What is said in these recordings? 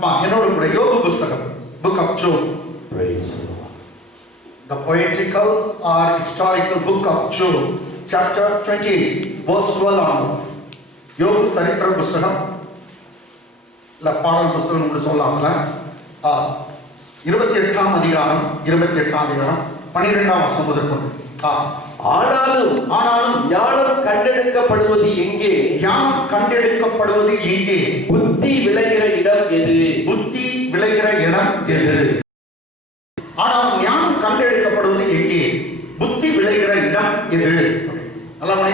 come on, என்னோடு கூட யோபு புத்தகம், book of Job. Praise the Lord. The poetical or historical book of Job, chapter 28, verse 12 onwards. யோபு சரித்திர புத்தகம் இல்ல பாடல் புத்தகம் என்று சொல்லலாம்ல. 28ஆம் அதிகாரம் 12ஆம் வசனம் முதற்கொண்டு. ஆனாலும் ஞானம் கண்டெடுக்கப்படுவது எங்கே? ஞானம் கண்டெடுக்கப்படுவது எங்கே? புத்தி விளைகிற இடம் எது? புத்தி விளைகிற இடம் எது? ஆனால் ஞானம் கண்டெடுக்கப்படுவது எங்கே? புத்தி விளைகிற இடம் எது? அல்லவா?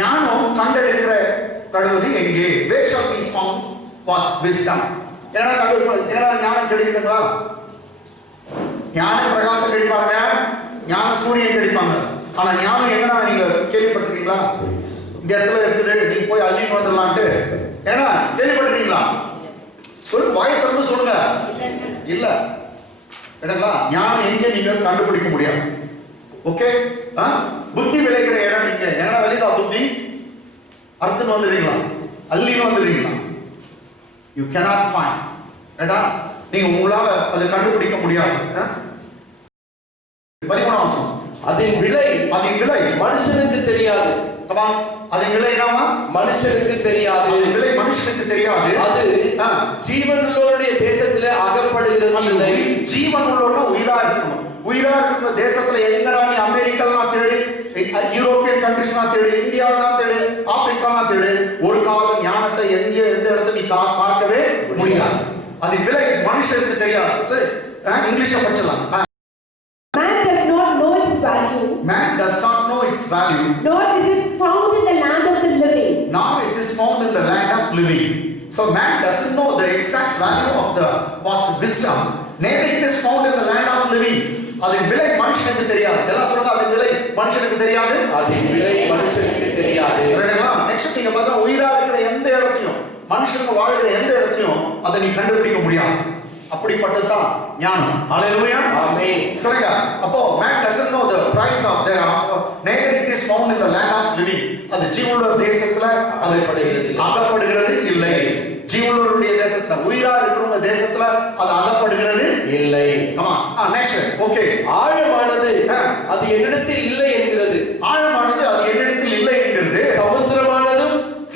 ஞானம் கண்டெடுக்கப்படுவது எங்கே? Where shall we found what wisdom? என்னடா ஞானம் கிடைக்குதுங்களா? ஞான பிரகாசம் கிடைப்பாங்க, ஞான சூரியன் கிடைப்பாங்க. ஆனா ஞானம் எங்கடா நீங்க கேள்விப்பட்டிருக்கீங்களா? இந்த இடத்துல இருக்குது, நீ போய் அள்ளிட்டு வந்துடலான்ட்டு ஏன்னா கேள்விப்பட்டிருக்கீங்களா? சொல்லு, வாயை திறந்து சொல்லுங்க. இல்ல இடங்களா ஞானம் எங்க நீங்க கண்டுபிடிக்க முடியாது. ஓகே, புத்தி விளைகிற இடம் எங்க? என்ன வெளிதா புத்தி? அர்த்தம் வந்துடுறீங்களா? அள்ளின்னு வந்துடுறீங்களா? You cannot find. ஏடா நீங்க உங்களால அதை கண்டுபிடிக்க முடியாது. 13ஆம் வசனம். அதன் விலை மனுஷனுக்கு தெரியாது. அதன் விலை என்னமா? மனுஷனுக்கு தெரியாது. அதன் விலை மனுஷனுக்கு தெரியாது. அது ஜீவனுள்ளோருடைய தேசத்திலே அகப்படுகிறது இல்லை. ஜீவனுள்ளோர்னா உயிரா இருக்கணும். உயிரா இருக்கிற தேசத்துல எங்கடா நீ அமெரிக்காலாம் தேடு, யூரோப்பியன் கண்ட்ரிஸ்லாம் தேடு, இந்தியாவெல்லாம் தேடு, ஆப்பிரிக்காலாம் தேடு, ஒரு காலம் ஞானத்தை எந்த இடத்துல நீ பார்க்கவே முடியாது. அது விலை மனுஷனுக்கு தெரியாது. சரி, இங்கிலீஷ்ல படிச்சலாம். Man does not know its value. Nor is it found in the land of the living. Nor it is found in the land of living. So man doesn't know the exact value of the what's wisdom. Neither it is found in the land of living. அதன் விலை மனுஷனுக்கு தெரியாது. எல்லாம் சொல்லுங்க, அதன் விலை மனுஷனுக்கு தெரியாது. அதன் விலை மனுஷனுக்கு தெரியாது. சரிங்களா? நெக்ஸ்ட் நீங்க பார்த்தா உயிரா இருக்கிற எந்த இடத்துலயும், மனுஷனுக்கு வாழ்கிற எந்த இடத்துலயும் அதை நீ கண்டுபிடிக்க முடியாது. அப்படிப்பட்டதுதான் ஞானம். ஹalleluya, ஆமென். சரிங்க. அப்போ man doesn't know the price of their offer, neither it is found in the land of living. அது ஜீவனுள்ள தேசத்துல அது அகப்படுகிறது இல்லை. ஜீவனுடைய தேசத்துல, உயிரா இருக்கிறவங்க தேசத்துல அது அகப்படுகிறது இல்லை. ஆமா. நெக்ஸ்ட். ஓகே. ஆழமானது அது என்னிடத்தில் இல்லை என்கிறது. ஆழமானது அது என்னிடத்தில் இல்லை என்கிறது.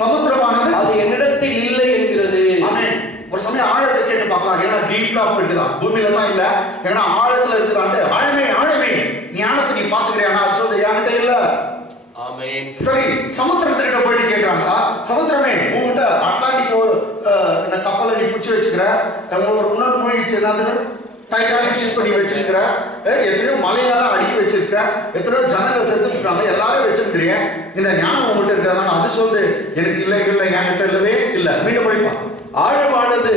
சமுத்திரமானது அது என்னிடத்தில் இல்லை என்கிறது. ஆமென். ஒரு சமயம் ஆழத்தை கேட்டு பார்க்கலாம். ஏன்னா டீப்ல இருக்குதா? பூமியில தான் இல்ல, ஏன்னா ஆழத்துல இருக்குதான்ட்டு. ஆழமே ஞானத்தை நீ பாத்துக்கிறியானா? சொல்றது என்கிட்ட இல்ல. ஆமென். சரி, சமுத்திரத்துக்கிட்ட போயிட்டு கேக்குறாங்க, சமுத்திரமே உங்ககிட்ட அட்லாண்டிக் இந்த கப்பலை நீ பிடிச்சி வச்சுக்கிற, ஒரு இன்னொரு மூழ்கிச்சு என்னது டைட்டானிக் ஷிப் பண்ணி வச்சிருக்கிற, எத்தனையோ மலையெல்லாம் அடுக்கி வச்சிருக்கிற, எத்தனையோ ஜனங்களை செத்துருக்காங்க, எல்லாரும் வச்சிருக்கிறீங்க, இந்த ஞானம் உங்ககிட்ட இருக்காங்க. அது சொல்லுது எனக்கு இல்லை என்கிட்ட இல்லவே இல்லை. மீண்டும் படிப்பா. ஆழமானது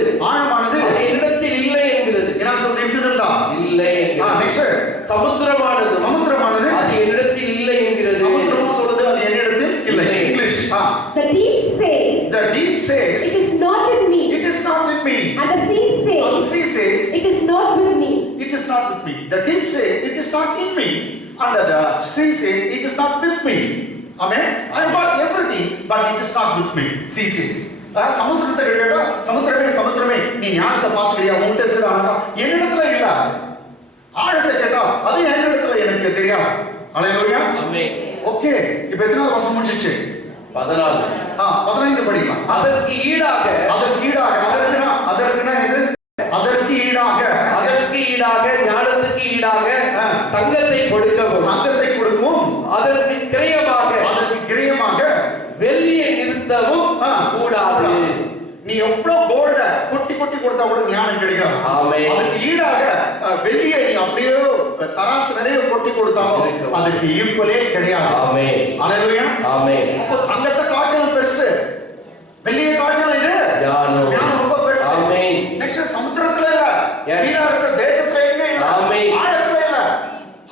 அது என்னிடத்தில் இல்லை என்கிறது. என்ன சொல்றது? இருக்குதுண்டா? இல்லை. நெக்ஸ்ட். சமுத்திரமானது அது என்னிடத்தில் இல்லை என்கிறது. சமுத்திரமும் சொல்லுது அது என்னிடத்தில் இல்லை. English. The deep says it is not in me. And the sea says it is not with me. The deep says it is not in me, and the sea says it is not with me. Amen. I have got everything, but it is not with me. Sea says. சமுத்திரத்தை கேட்டா, சமுத்திரமே நீ ஞானத்தை பாத்துக்கிறியா? உன்கிட்ட இருக்குது. ஆனா என்னிடத்துல இல்ல. ஆழத்தை கேட்டா அது என்னிடத்துல எனக்கு தெரியாது. ஹalleluya, ஆமென். ஓகே, இப்போ எத்தனாவது வசனம் முடிஞ்சிச்சு? 14. 15 படிக்கலாம். அதற்கு ஈடாக ஞானத்துக்கு ஈடாக தங்கத்தை கொடுக்கவும் அதற்கு கிரயமாக வெள்ளியை நிறுத்தவும் கூடாது. நீ எவ்வளவு கோல்ட கொட்டி கொடுத்தா கூட ஞானம் கிடைக்காது. அதுக்கு ஈடாக வெள்ளியை நீ அப்படியே தராசு நிறைய கொட்டி கொடுத்தாலும் அதுக்கு ஈக்குவலே கிடையாது. ஹalleluya, அப்போ தங்கத்தை காட்டிலும் பெருசு, வெள்ளியை காட்டிலும் இது ஞானம் ரொம்ப பெருசு. நெக்ஸ்ட், சமுத்திரத்துல இல்ல, ஈரா இருக்கிற தேசத்துல எங்க இல்ல, ஆழத்துல இல்ல,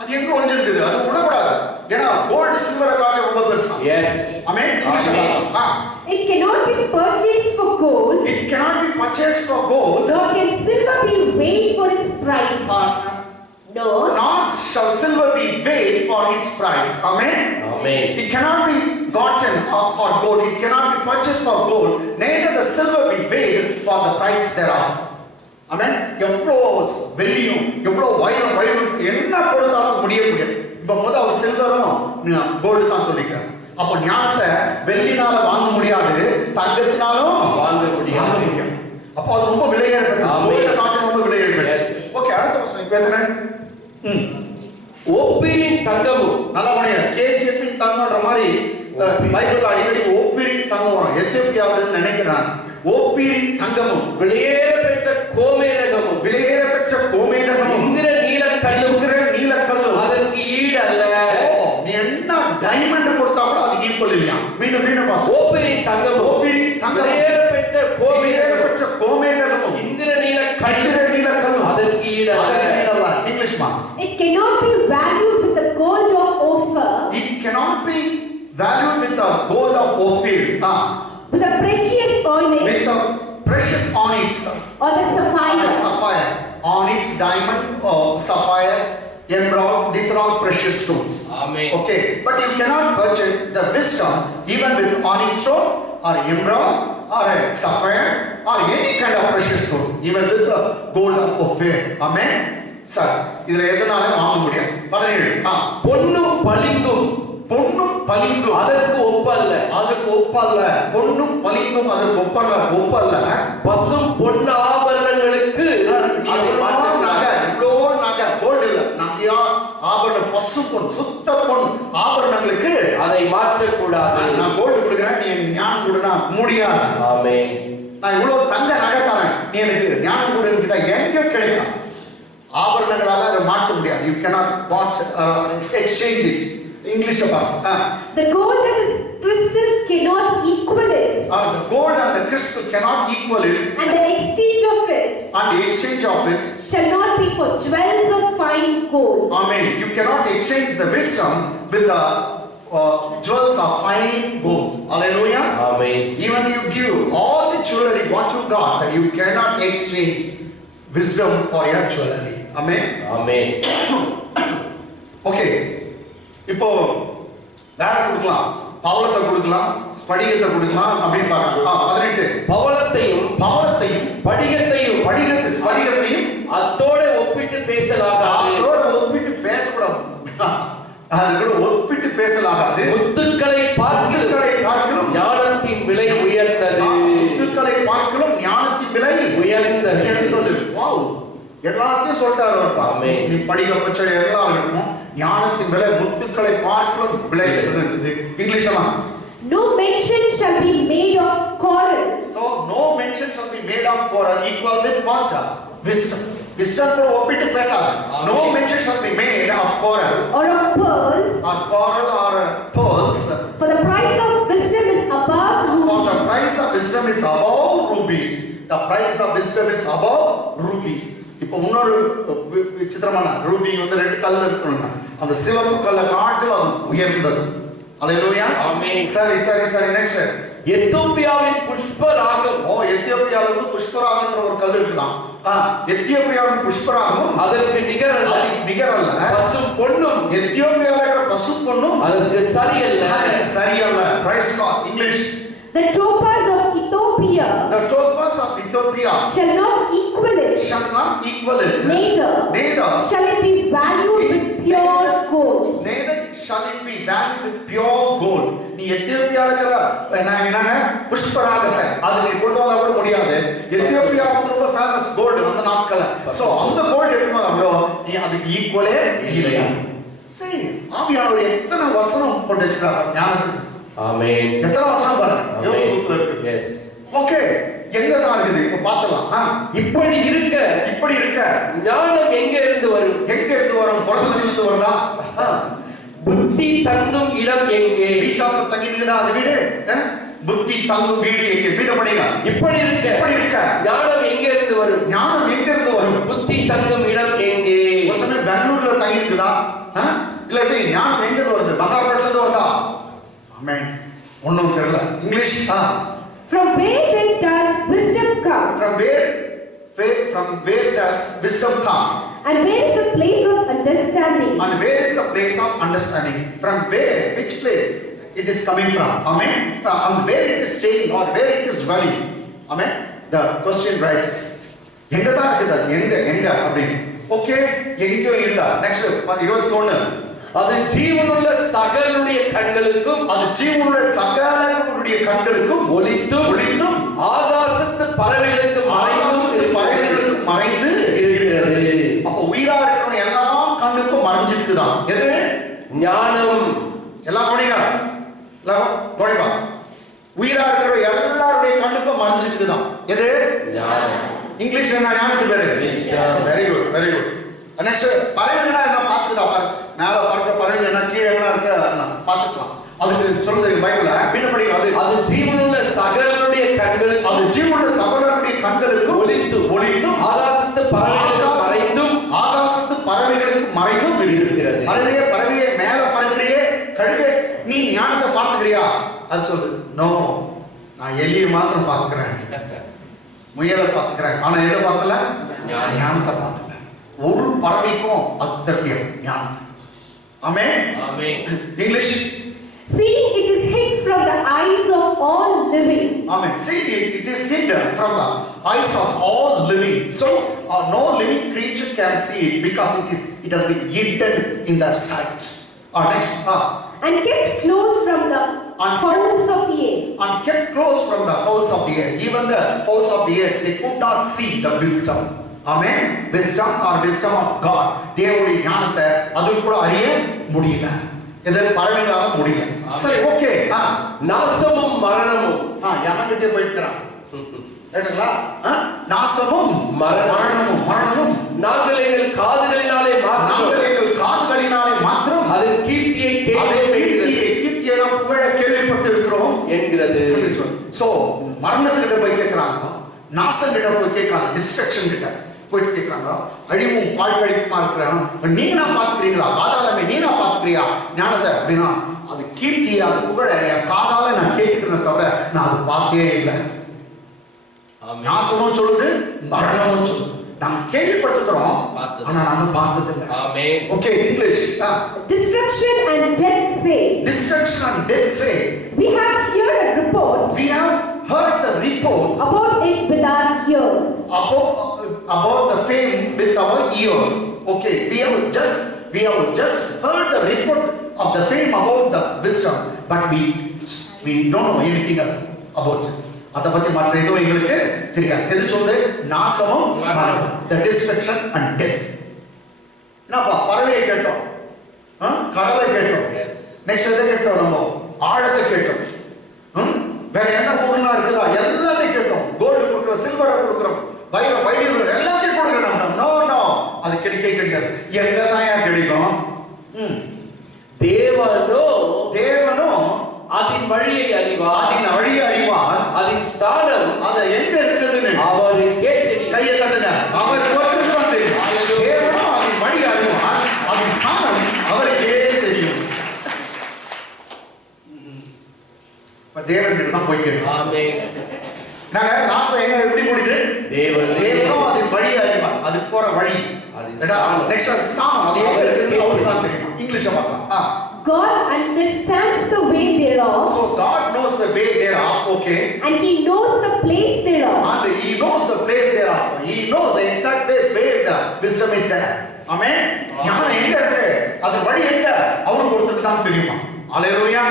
அது எங்க ஒளிஞ்சிருக்குது. அது விடக்கூடாது. ஏன்னா கோல்ட் சில்வரை காட்டிலும் ரொம்ப பெருசு. ஆமென். It cannot be purchased for gold. Nor can silver be weighed for its price. Nor shall silver be weighed for its price. Amen. Amen. It cannot be gotten for gold, it cannot be purchased for gold, neither the silver be weighed for the price thereof. Amen. எவ்வளோ வெள்ளியும் எவ்வளோ வைரம் என்ன கொடுத்தாலும் முடியாது. இப்ப அவர் சில்வரும் gold தான் சொல்லிக்கிறார். அப்போ ஞானத்தை வெள்ளினால வாங்க முடியாது, தங்கத்தினாலும் வாங்க முடியாது. அப்போ அது ரொம்ப விலையேறப்பட்டது. கோல்டு காட்டன் ரொம்ப விலையேறப்பட்டது. ஓகே, அடுத்த வசனம் இப்ப எத்தனை? ஓப்பீரின் தங்கமும். நல்ல மணியா கேஜிஎப்பின் தங்கம்ன்ற மாதிரி பைபிள் அடிக்கடி ஓப்பீரின் தங்கம் வரும். எத்தியோப்பியாவுன்னு நினைக்கிறாங்க. ஓப்பீரின் தங்கமும் விலையேற பெற்ற கோமேதகமும். விலையேற பெற்ற கோமேதகமும். இந்திர நீலக்கல்லும் அதற்கு ஈடு அல்ல. நீ என்ன டைமண்ட் கொடுத்தா கூட அதுக்கு ஈக்குவல் இல்லையா? மீண்டும் பாஸ். ஓப்பீரின் தங்கமும் விலையேற பெற்ற கோமேதகமும் இந்திர நீலக்கல்லும் அதற்கு ஈடு அல்ல. இங்கிலீஷ்மா. It cannot be valued with the gold of Ophir. It cannot be valued with the gold of Ophir. With the precious onyx. With the precious onyx. Or the sapphire. Sapphire. Onyx, diamond, sapphire, emerald. These are all precious stones. Amen. Okay, but you cannot purchase the wisdom even with onyx stone or emerald or a sapphire or any kind of precious stone, even with the gold of Ophir. Amen. Sir இதுல எதனால வாங்க முடியாது? 17 பொன்னும் பளிங்கும் அதற்கு ஒப்பல்ல. பொன்னும் பளிங்கும் அதற்கு ஒப்பல்ல. பசும் பொன் ஆபரணங்களுக்கு இவ்வளோ நகை கோல்டு இல்ல, நகையா ஆபரணம் பசு பொன் சுத்த பொன் ஆபரணங்களுக்கு அதை மாற்றக்கூடாது. நான் கோல்டு கொடுக்குறேன், நீ ஞானம் கொடுனா முடியாது. ஆமென். நான் இவ்வளவு தங்க நகை தரேன், நீ எனக்கு ஞானம் கொடுன்னு கேட்டா எங்க கிடைக்கும்? ஆபரணங்களால அதை மாற்ற முடியாது. You cannot exchange it. English about. The gold and the crystal cannot equal it. The gold and the crystal cannot equal it. And the exchange of it shall not be for jewels of fine gold. Amen. You cannot exchange the wisdom with the jewels of fine gold. Hallelujah. Amen. Even you give all the jewelry what you got, you cannot exchange wisdom for your jewelry. Amen. Amen. Okay. இப்போ வேற கொடுக்கலாம், பவளத்தை கொடுக்கலாம், ஸ்படிகத்தை கொடுக்கலாம் அப்படின்னு பார்க்கலாம். 18 பவளத்தையும் ஸ்படிகத்தையும் அதோட ஒப்பிட்டு பேசலாகாது. அது கூட ஒப்பிட்டு பேசலாகாது. முத்துக்களை பார்க்கிலும் ஞானத்தின் விலை உயர்ந்தது. உயர்ந்தது. வாவ், எல்லாத்தையும் சொல்லிட்டாரு அவர்ப்பா. நீ படிக்க பட்ச எல்லாம் இருக்கும். ஞானத்தின் விலை முத்துக்களை பார்க்கிலும் விலை இருந்தது. இங்கிலீஷ்ல No mention shall be made of coral. So no mention shall be made of coral equal with what? Wisdom. Wisdom கூட ஒப்பிட்டு பேசாத. No mention shall be made of coral Or of pearls. or coral or pearls. For the price of wisdom is above rubies. For the price of wisdom is above rubies. The price of wisdom is above rubies. இப்போ இன்னொரு விசித்திரமான Ruby வந்து 2 கல்ல இருக்குங்க. அந்த சிவப்பு கல்ல காட்டிலும் அது உயர்ந்தது. ஹalleluya. ஆமென். சரி நெக்ஸ்ட். எத்தியோப்பியாவின் புஷ்பராகம். எத்தியோப்பியால இருந்து புஷ்பராகம்ன்ற ஒரு கல் இருக்குதான். எத்தியோப்பியாவின் புஷ்பராகம் அதற்கு நிகரல்ல. பசும் பொன்னும் எத்தியோப்பியால இருக்கிற பசு பொன்னும் அதற்கு சரியல்ல. பிரைஸ் காட். English. The topaz of Ethiopia shall not equal it. Neither shall it be valued with pure gold. நீ எத்தியோப்பியால இருக்கிற என்னங்க புஷ்பராகத்தை அது நீ கொண்டு வந்தா கூட முடியாது. எத்தியோப்பியா வந்து ரொம்ப ஃபேமஸ் கோல்டு அந்த நாட்கள்ல. சோ அந்த கோல்டு எப்படி வந்தோ நீ அதுக்கு ஈக்குவலே இல்லையா? சரி, ஆவியானவர் எத்தனை வசனம் போட்டு வச்சிருக்காங்க ஞானத்துக்கு. ஆமென். எத்தனை வசனம் பாருங்க யோபு புத்தகத்துல இருக்கு. எஸ். ஓகே, எங்க தான் இருக்குது இப்ப பார்த்தலாம். இப்படி இருக்க ஞானம் எங்க இருந்து வரும்? குலபதியில இருந்து வருதா? புத்தி தங்கும் இடம் எங்கே? ஈஷாவுல தங்கினீங்கன்னா அது வீடு. புத்தி தங்கும் வீடு எங்கே? வீடு படிங்க. இப்படி இருக்க ஞானம் எங்க இருந்து வரும்? புத்தி தங்கும் இடம் எங்கே? ஒரு சமயம் பெங்களூர்ல தங்கிஇருக்குதா? இல்லாட்டி ஞானம் எங்க இருந்து வருது? பங்காரப்பேட்ல இருந்து வருதா? ஆமென். ஒண்ணும் தெரியல. English. From where then does wisdom come? From where does wisdom come? And where is the place of understanding? From where? Which place? it is coming from. Amen. And where it is staying or where it is dwelling. Amen. The question rises. எங்க தான் இருக்குது அது? எங்க அப்படின்னு. Okay, எங்கேயும் இல்ல. Next 21. அது ஜீவனுள்ள சகலருடைய கண்களுக்கும், அது ஜீவனுள்ள சகலருடைய கண்களுக்கும் ஒளித்தும் ஆகாசத்து பறவைகளுக்கு மறைந்து இருக்கிறது. அப்ப உயிரா இருக்கிறவங்க எல்லா கண்ணுக்கும் மறைஞ்சிட்டுதான். எது? ஞானம். எல்லாம் போனீங்க, எல்லாம் போய்பா. உயிரா இருக்கிற எல்லாருடைய கண்ணுக்கும் மறைஞ்சிட்டுதான். எது? ஞானம். இங்கிலீஷ்ல என்ன ஞானத்துக்கு பேரு? Very good, very good. Next பறவைகள்னா என்ன பாத்துக்குதா பாரு. மேல பறக்க பறவைகள் என்ன கீழே என்ன இருக்கு பாத்துக்கலாம். அதுக்கு சொல்லுது பைபிள்ல பின்னபடி அது ஜீவனுள்ள சகலருடைய கண்களுக்கு, அது ஜீவனுள்ள சகலருடைய கண்களுக்கு ஒளித்தும் ஆகாசத்து பறவைகளுக்கு மறைந்தும் இருக்கிறது. பறவையே மேல பறக்கிறியே கழுகே, நீ ஞானத்தை பாத்துக்கிறியா? அது சொல்லு, நோ, நான் எலியை மாத்திரம் பாத்துக்கிறேன், முயலை பாத்துக்கிறேன், ஆனா எதை பார்க்கல? ஞானத்தை பார்த்துக்கிறேன். ஒரு பறவைக்கும் அது தெரியும் ஞானம். Amen, amen. English, seeing it is hid from the eyes of all living. Amen. Seeing it is hid from the eyes of all living. So no living creature can see it because it has been hidden in that sight. Next. And kept close from the fowls of the air. And kept close from the fowls of the air. Even the fowls of the air, they could not see the wisdom. Amen. Wisdom or wisdom of God. தேவனுடைய ஞானத்தை அது கூட அறிய முடியல. இது பறவைகளால முடியல. சரி, okay. நாசமும் மரணமும் யார்கிட்டே போயிட்டுறான் கேட்டீங்களா? நாசமும் மரணமும் நாங்கள் எங்கள் காதுகளினாலே மாத்திரம் அதன் கீர்த்தியை புகழ கேள்விப்பட்டு இருக்கிறோம் என்கிறது. சோ மரணத்துக்கிட்ட போய் கேட்கிறாங்க, நாசம் கிட்ட போய் கேட்கிறாங்க, டிஸ்ட்ரக்ஷன் கிட்ட போயிட்டு கேட்கிறாங்க, அழிவும் பாழ்கடிப்புமா இருக்கிறான், நீங்களா பாத்துக்கிறீங்களா? பாதாளமே நீனா பாத்துக்கிறியா ஞானத்தை? அப்படின்னா அது கீர்த்தி, அது புகழ என் காதால நான் கேட்டுக்கிறேன் தவிர நான் அது பார்த்தே இல்லை. நாசமும் சொல்லுது, மரணமும் சொல்லுது. நாம் கேள்விப்பட்டிருக்கிறோம், ஆனா நாம பார்த்தது இல்லை. Amen. Okay, English. Destruction and death say. Destruction and death say. We have heard a report. We have heard the report about it with our ears. About the fame with our ears. Okay, we have just heard the report of the fame about the wisdom, but we don't know anything else about it. அத பத்தி மற்ற எதுவும் எங்களுக்கு தெரியாது. எது சொல்லுது? நாசமும் மரணமும், the destruction and death. என்னப்பா, பறவையை கேட்டோம், கடலை கேட்டோம், நெக்ஸ்ட் எதை கேட்டோம்? நம்ம ஆழத்தை கேட்டோம். வேற எந்த ஊர்லாம் இருக்குதா? எல்லாத்தையும் கேட்டோம். கோல்டு கொடுக்குறோம், சில்வரை கொடுக்குறோம், வைரம் வைடூரியம் எல்லாத்தையும் கொடுக்குறோம். நோ நோ, அது கிடைக்காது. எங்க தான் ஏன் கிடைக்கும்? தேவனோ அதன் வழியை அறிவார், அதன் ஸ்தானம் அது எங்க இருக்குதுன்னு அவருக்கே தெரியும். கையை தட்டுங்க, அவருக்கு ஒருத்தருக்கு தான் தெரியும். தேவனோ அதன் வழி அறிவார், அதன் ஸ்தானம் அவருக்கே தெரியும். இப்ப தேவன் கிட்ட தான் போய் கேட்கணும். ஆமென். நாங்க லாஸ்ட்ல எங்க எப்படி முடியுது? தேவனோ அதன் வழி அறிவார், அது போற வழி. நெக்ஸ்ட் ஸ்தானம் அது எங்க இருக்குதுன்னு அவருக்கு தான் தெரியும். இங்கிலீஷ்ல பார்க்கலாம். God understands the way thereof. So God knows the way thereof, okay. And He knows the place thereof. And He knows the place thereof. He knows the exact place where the wisdom is there. Amen. ஞானம் எங்க இருக்கு? அது வழி எங்க? அவருக்கு ஒருத்தருக்கு தான் தெரியுமா? அல்லேலூயா.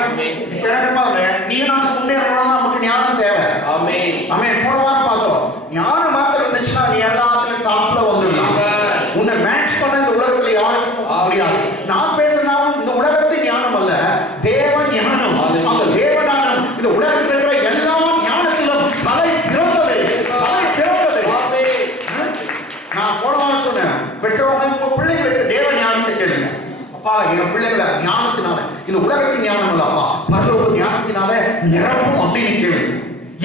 இப்ப என்னமா நீ நான் முன்னேறணும்னா நமக்கு ஞானம் தேவை. ஆமென். ஆமென். போன வாரம் பார்த்தோம், ஞானம் மாத்திரம் இருந்துச்சுன்னா நீ எல்லாத்துலயும் டாப்ல வந்துடலாம். உன்னை மேட்ச் பண்ண இந்த உலகத்துல யாருக்கும் முடியாது. நான் பேசுறதுனாலும் இந்த உலகத்தை ஞானம் அல்ல, தேவன் ஞானம். அந்த தேவ ஞானம் இந்த உலகத்தில் இருக்கிற எல்லா ஞானத்திலும் தலை சிறந்தது. நான் போன வாரம் சொன்னேன், பெற்றோர்கள் உங்க பிள்ளைகளுக்கு தேவ ஞானத்தை கேளுங்க. அப்பா, என் பிள்ளைகளை ஞானத்தினால, இந்த உலகத்தின் ஞானம் இல்ல அப்பா, பரலோக ஞானத்தினால நிரப்பும் அப்படின்னு கேளுங்க.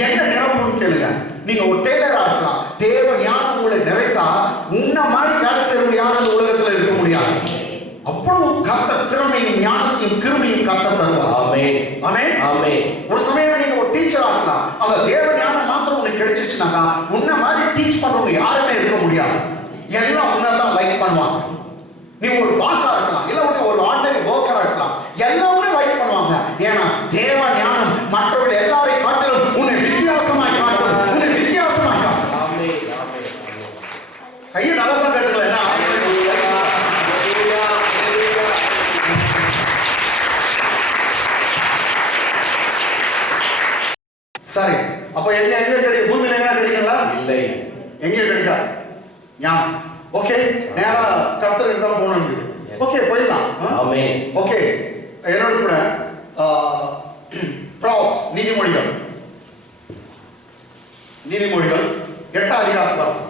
என்ன நிரப்பும்னு கேளுங்க. நீங்க ஒரு டெய்லரா இருக்கலாம், தேவ ஞானம் உங்களை நிறைத்தா உன்ன மாதிரி வேலை செய்யறவங்க யாரும் இந்த உலகத்துல இருக்க முடியாது. அவ்வளவு கர்த்தர் திறமையும் ஞானத்தையும் கிருபையும் கர்த்தர் தருவார். ஆமென். ஆமென். ஆமென். ஒரு சமயம் நீங்க ஒரு டீச்சரா இருக்கலாம், அந்த தேவ ஞானம் மாத்திரம் உனக்கு கிடைச்சிச்சுனாக்கா உன்ன மாதிரி டீச் பண்றவங்க யாருமே இருக்க முடியாது. எல்லாம் உன்னதான் லைக் பண்ணுவாங்க. நீ ஒரு பாஸா இருக்கலாம், இல்ல ஒரு ஆர்டினரி வொர்க்கரா இருக்கலாம், எல்லாமே லைக் பண்ணுவாங்க. ஏன்னா எங்கேயும் கிடைக்காது ஞானம். ஓகே, நேரா கர்த்தருக்கு தான் போகணும். ஓகே, போயிடலாம். ஆமென். ஓகே, என்னோட கூட ப்ராப்ஸ் நீதிமொழிகள் 8ஆம் அதிகாரத்துக்கு வரும்.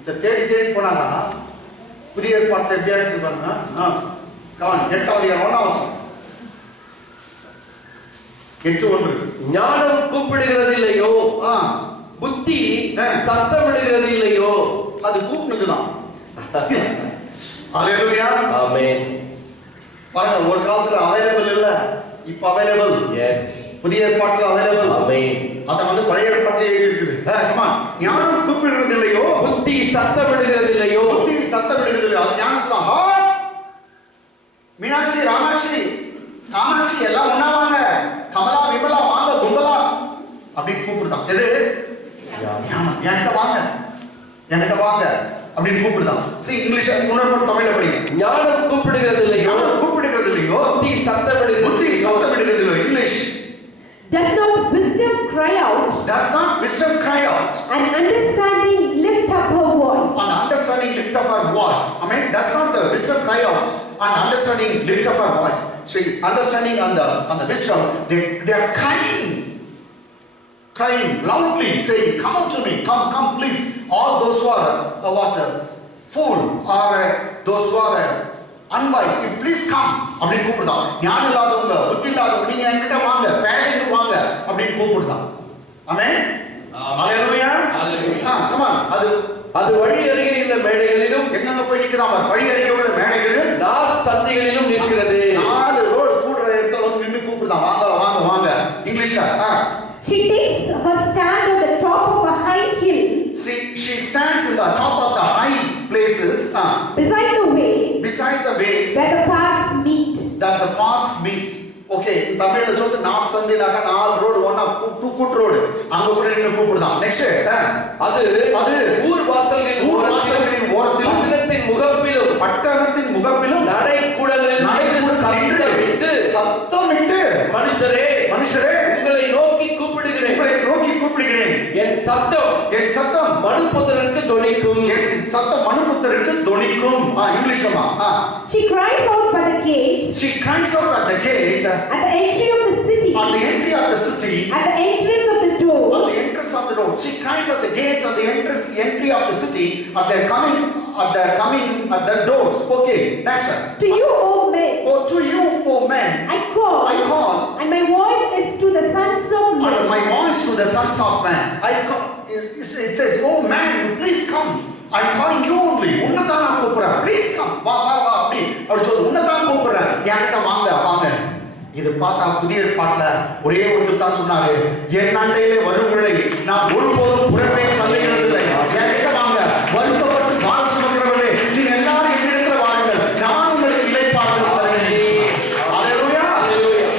இதை தேடி தேடி போனாங்க. புதிய ஏற்பாட்டை எப்படி எடுத்து பாருங்க. கவன் 8ஆம் அதிகாரம் 1ஆம் வசனம். 8:1. ஞானம் கூப்பிடுகிறது இல்லையோ, புத்தி சத்தமிடுகிறது இல்லையோ. அது கூப்பிடுதுதான். அல்லேலூயா. ஆமென். பாருங்க, ஒரு காலத்துல அவைலபிள் இல்ல, இப்ப அவைலபிள். எஸ். புதிய ஏற்பாட்டுல அவைலபிள். ஆமென். அத பழைய ஏற்பாட்டிலே எழுதி இருக்குது. ஞானம் கூப்பிடுறது இல்லையோ, புத்தி சத்தமிடுகிறது இல்லையோ. புத்தி சத்தமிடுகிறது இல்லையோ. அது ஞானம் சொல்லுவாங்க. மீனாட்சி, ராமாட்சி, காமாட்சி எல்லாம் ஒண்ணா வாங்க, கமலா, விமலா வாங்க, கும்பலா அப்படின்னு கூப்பிடுதான். எது? ஞானம். என்கிட்ட வாங்க, என்கிட்ட வாங்க அப்படின்னு கூப்பிடுதான். சரி, இங்கிலீஷ் உணர்வு தமிழ்ல படிங்க. ஞானம் கூப்பிடுகிறது இல்லையோ, கூப்பிடுகிறது இல்லையோ, புத்தி சத்தமிடுகிறது இல்லையோ. English. Does not wisdom cry out? Does not wisdom cry out? And understanding lift up her voice? And understanding lift up her voice. Amen. Does not the wisdom cry out and understanding lift up her voice? See, understanding and the wisdom, they are crying loudly, saying, "Come out to me, come, please." All those who are fool or those who are unwise, you please come அப்படி கூப்பிடுதான். ஞானம் இல்லாதவங்க, புத்தி இல்லாதவங்க, நீங்க என்கிட்ட வாங்க, பேதைங்க வாங்க அப்படி கூப்பிடுதான். ஆமென். ஹalleluya. come on. அது வழி அருகே உள்ள மேடைகளிலும் எங்கங்க போய் நிக்குதா பாரு. வழி அருகே உள்ள மேடைகளிலும் நார் சந்திகளிலும் நிற்கிறது. 4 ரோடு கூடுற இடத்துல வந்து நின்னு கூப்பிடுதான். வாங்க. இங்கிலீஷ்ல. She takes her stand on the top of a high hill. She stands in the top of the high places. Beside the way where the paths meet. That the paths meet. Okay, தமிழ்ல சொல்லிட்டு north சந்தினாக 4 road ஒண்ணா கூட்டு road அங்க கூட நின்னு கூப்பிடுதான். Next, அது ஊர் வாசல்களின் ஓரத்தில் பட்டணத்தின் முகப்பிலும் நடைக்கூடங்களில் சத்தமிட்டு மனுஷரே உங்களை நோக்கி கூப்பிடுகிறேன். என் சத்தம் மனுபுத்திரருக்கு தொனிக்கும். இங்கிலீஷ்மா. She cries out by the gates. At the gate. At the entry of the city. At the entry of the city. At the entrance of the door. At the entrance of the door. She cries at the gates, at the entry of the city, at the coming at the doors. Okay, next one. To you, O men. Oh, to you, O men. I call. And my voice is to the sons of men. And my voice to the sons of men. I call. It says, "Oh man, please come. I'm calling you only. உன்னதான் நான் கூப்பிடுறேன். Please come. வா அப்படி சொல்லு. உன்னதான் கூப்பிடுறேன். என்கிட்ட வாங்க. இது பார்த்தா புதிய ஏற்பாட்டுல ஒரே ஒருத்தர் தான் சொன்னாரு, என் அண்டையிலே வருவதை நான் ஒருபோதும் புறமே தள்ளுகிறதில்லை. என்கிட்ட வாங்க. வருத்தப்பட்டு பாரம் சுமக்கிறவர்களே, நீங்க எல்லாரும் என்னிடத்துல வாருங்கள், நான் உங்களுக்கு இளைப்பாறுதல் தருவேன். அல்லேலூயா.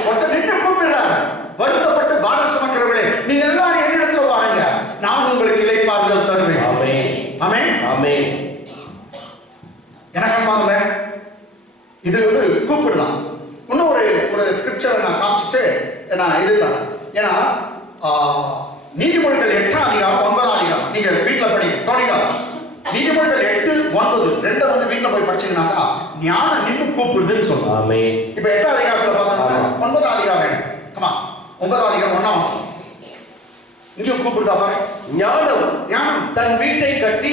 ஒருத்தர் நின்று கூப்பிடுறாரு, வருத்தப்பட்டு பாரம் சுமக்கிறவர்களே, நீங்க எல்லாரும் என்னிடத்துல வாருங்க, நான் உங்களுக்கு இளைப்பாறுதல் தருவேன். ஆமென். எனக்கு பாருங்க, இது கூப்பிடுதான். இன்னும் ஒரு ஸ்கிரிப்சரை நான் காமிச்சிட்டு நான் இது பண்ணேன். ஏன்னா நீதிமொழிகள் 8ஆம் அதிகாரம் 9ஆம் அதிகாரம் நீங்க வீட்டுல கவனிங்க. நீதிமொழிகள் 8:9 ரெண்ட வந்து வீட்டுல போய் படிச்சீங்கன்னாக்கா ஞானம் நின்னு கூப்பிடுதுன்னு சொல்லுவாங்க. இப்ப 8ஆம் அதிகாரத்துல பார்த்தா 9ஆம் அதிகாரம் கமா 9ஆம் அதிகாரம் 1ஆம் வசனம் இங்கேயும் கூப்பிடுதா பாரு. ஞானம் தன் வீட்டை கட்டி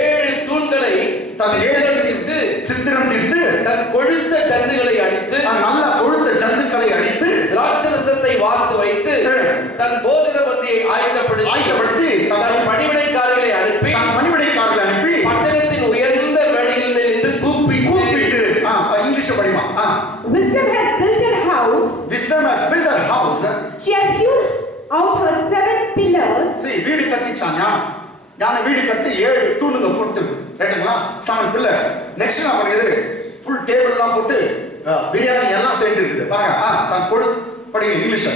7 தூண்களை சித்திரம் தீர்த்து தன் கொழுத்த ஜந்துகளை அடித்து நல்ல கொழுத்த ஜந்துக்களை அடித்து திராட்சரசத்தை வார்த்து வைத்து தன் போஜன பந்தியை ஆயத்தப்படுத்தி தன் பணிவிடைக்காரர்களை அனுப்பி பட்டணத்தின் உயர்ந்த மேடைகளின் மேல் நின்று கூப்பிட்டு English படிமா. Wisdom has built her house. She has hewn out her 7 pillars. See, வீடு கட்டிச்சான் ஞானம் வீடு கட்டி 7 தூணுங்க போட்டு ரைட்டுங்களா, 7 பில்லர்ஸ். நெக்ஸ்ட் நான் பண்ணியது ஃபுல் டேபிள் எல்லாம் போட்டு பிரியாணி எல்லாம் சேர்ந்து இருக்குது பாருங்க. தான் படிங்க English.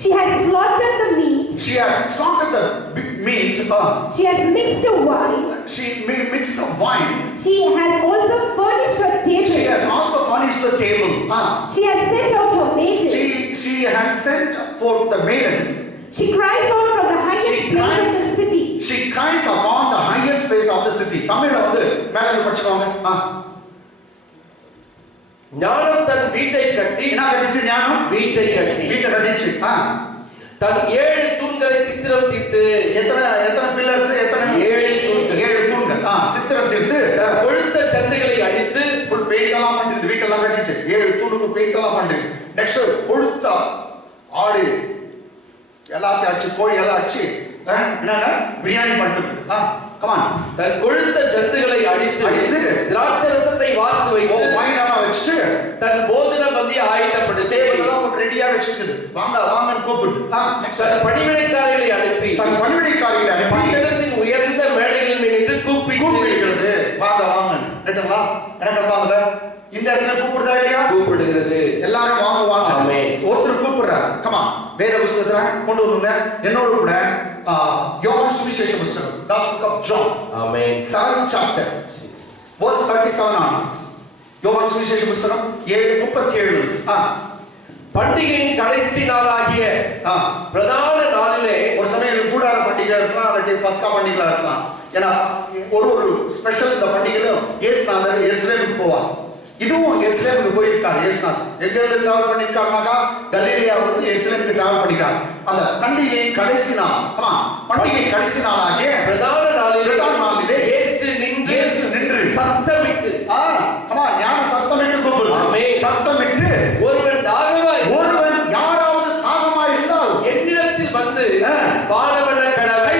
She has slaughtered the meat. She has mixed the wine. She mixed the wine. She has also furnished her table. She has She has sent out her maidens. She has sent forth the maidens. She cries out தமிழ்ல வந்து மேல இருந்து படிச்சுக்கோங்க. ஞானம் தன் வீட்டை கட்டி, என்ன கட்டிச்சு? ஞானம் வீட்டை கட்டி, வீட்டை கட்டிச்சு. தன் 7 தூண்களை சித்திரம் தீர்த்து, எத்தனை பில்லர்ஸ்? எத்தனை? 7 தூண்கள். 7 தூண்கள் சித்திரம் தீர்த்து, கொழுத்த சந்தைகளை அடித்து, ஃபுல் பெயிண்ட் எல்லாம் பண்ணிட்டு வீட்டெல்லாம் கட்டிச்சு. 7 தூணுக்கு பெயிண்ட் எல்லாம் பண்ணிட்டு, நெக்ஸ்ட் கொழுத்த ஆடு எல்லாத்தையும் அடிச்சு, கோழி எல்லாம் அடிச்சு என்னன்னா பிரியாணி பண்ணிட்டு கமான். தன் கொழுத்த ஜந்துகளை அடித்து திராட்சரசத்தை வார்த்து வைத்து வாயினாலாம் வச்சுட்டு தன் போஜன பந்தியை ஆயத்தப்படுத்தி டேபிள் எல்லாம் போட்டு ரெடியா வச்சிருக்குது. வாங்க வாங்கன்னு கூப்பிட்டு தன் பணிவிடைக்காரர்களை அனுப்பி பட்டணத்தின் உயர்ந்த மேடைகளில் நின்று கூப்பிடுகிறது. வாங்க வாங்கன்னு. ரைட்டுங்களா? எனக்கு வாங்க. இந்த இடத்துல கூப்பிடுதா இல்லையா? கூப்பிடுகிறது. எல்லாரும் வாங்க வாங்க. ஒருத்தர் கூப்பிடுறாரு. கமா வேத புத்தகத்துல கொண்டு வந்துங்க. என்னோட கூட யோவான் சுவிசேஷ புத்தகம், Gospel of John, amen, 7th chapter verse 37 onwards. யோவான் சுவிசேஷ புத்தகம் 7:37. பண்டிகையின் கடைசி நாளாகிய பிரதான நாளிலே, ஒரு சமயம் இது கூடார பண்டிகை இருக்கலாம், அல்லது பஸ்கா பண்டிகை இருக்கலாம். ஏன்னா ஒரு ஸ்பெஷல் இந்த பண்டிகையில இயேசுநாதர் எருசலேமுக்கு போவார். இதுவும் எருசலேமுக்கு போயிருக்கார். இயேசுநாதர் எங்க இருந்து டிராவல் பண்ணிருக்காருனாக்கா கலிலேயாவில இருந்து எருசலேமுக்கு டிராவல் பண்ணிருக்கார். அந்த பண்டிகையின் கடைசி நாள், பண்டிகை கடைசி நாளாகிய பிரதான நாளிலே இயேசு நின்று சத்தமிட்டு, ஞான சத்தமிட்டு கூப்பிடுறார். சத்தமிட்டு, ஒருவன் யாராவது தாகமாய் இருந்தால் என்னிடத்தில் வந்து பானம் பண்ண கடவுள்.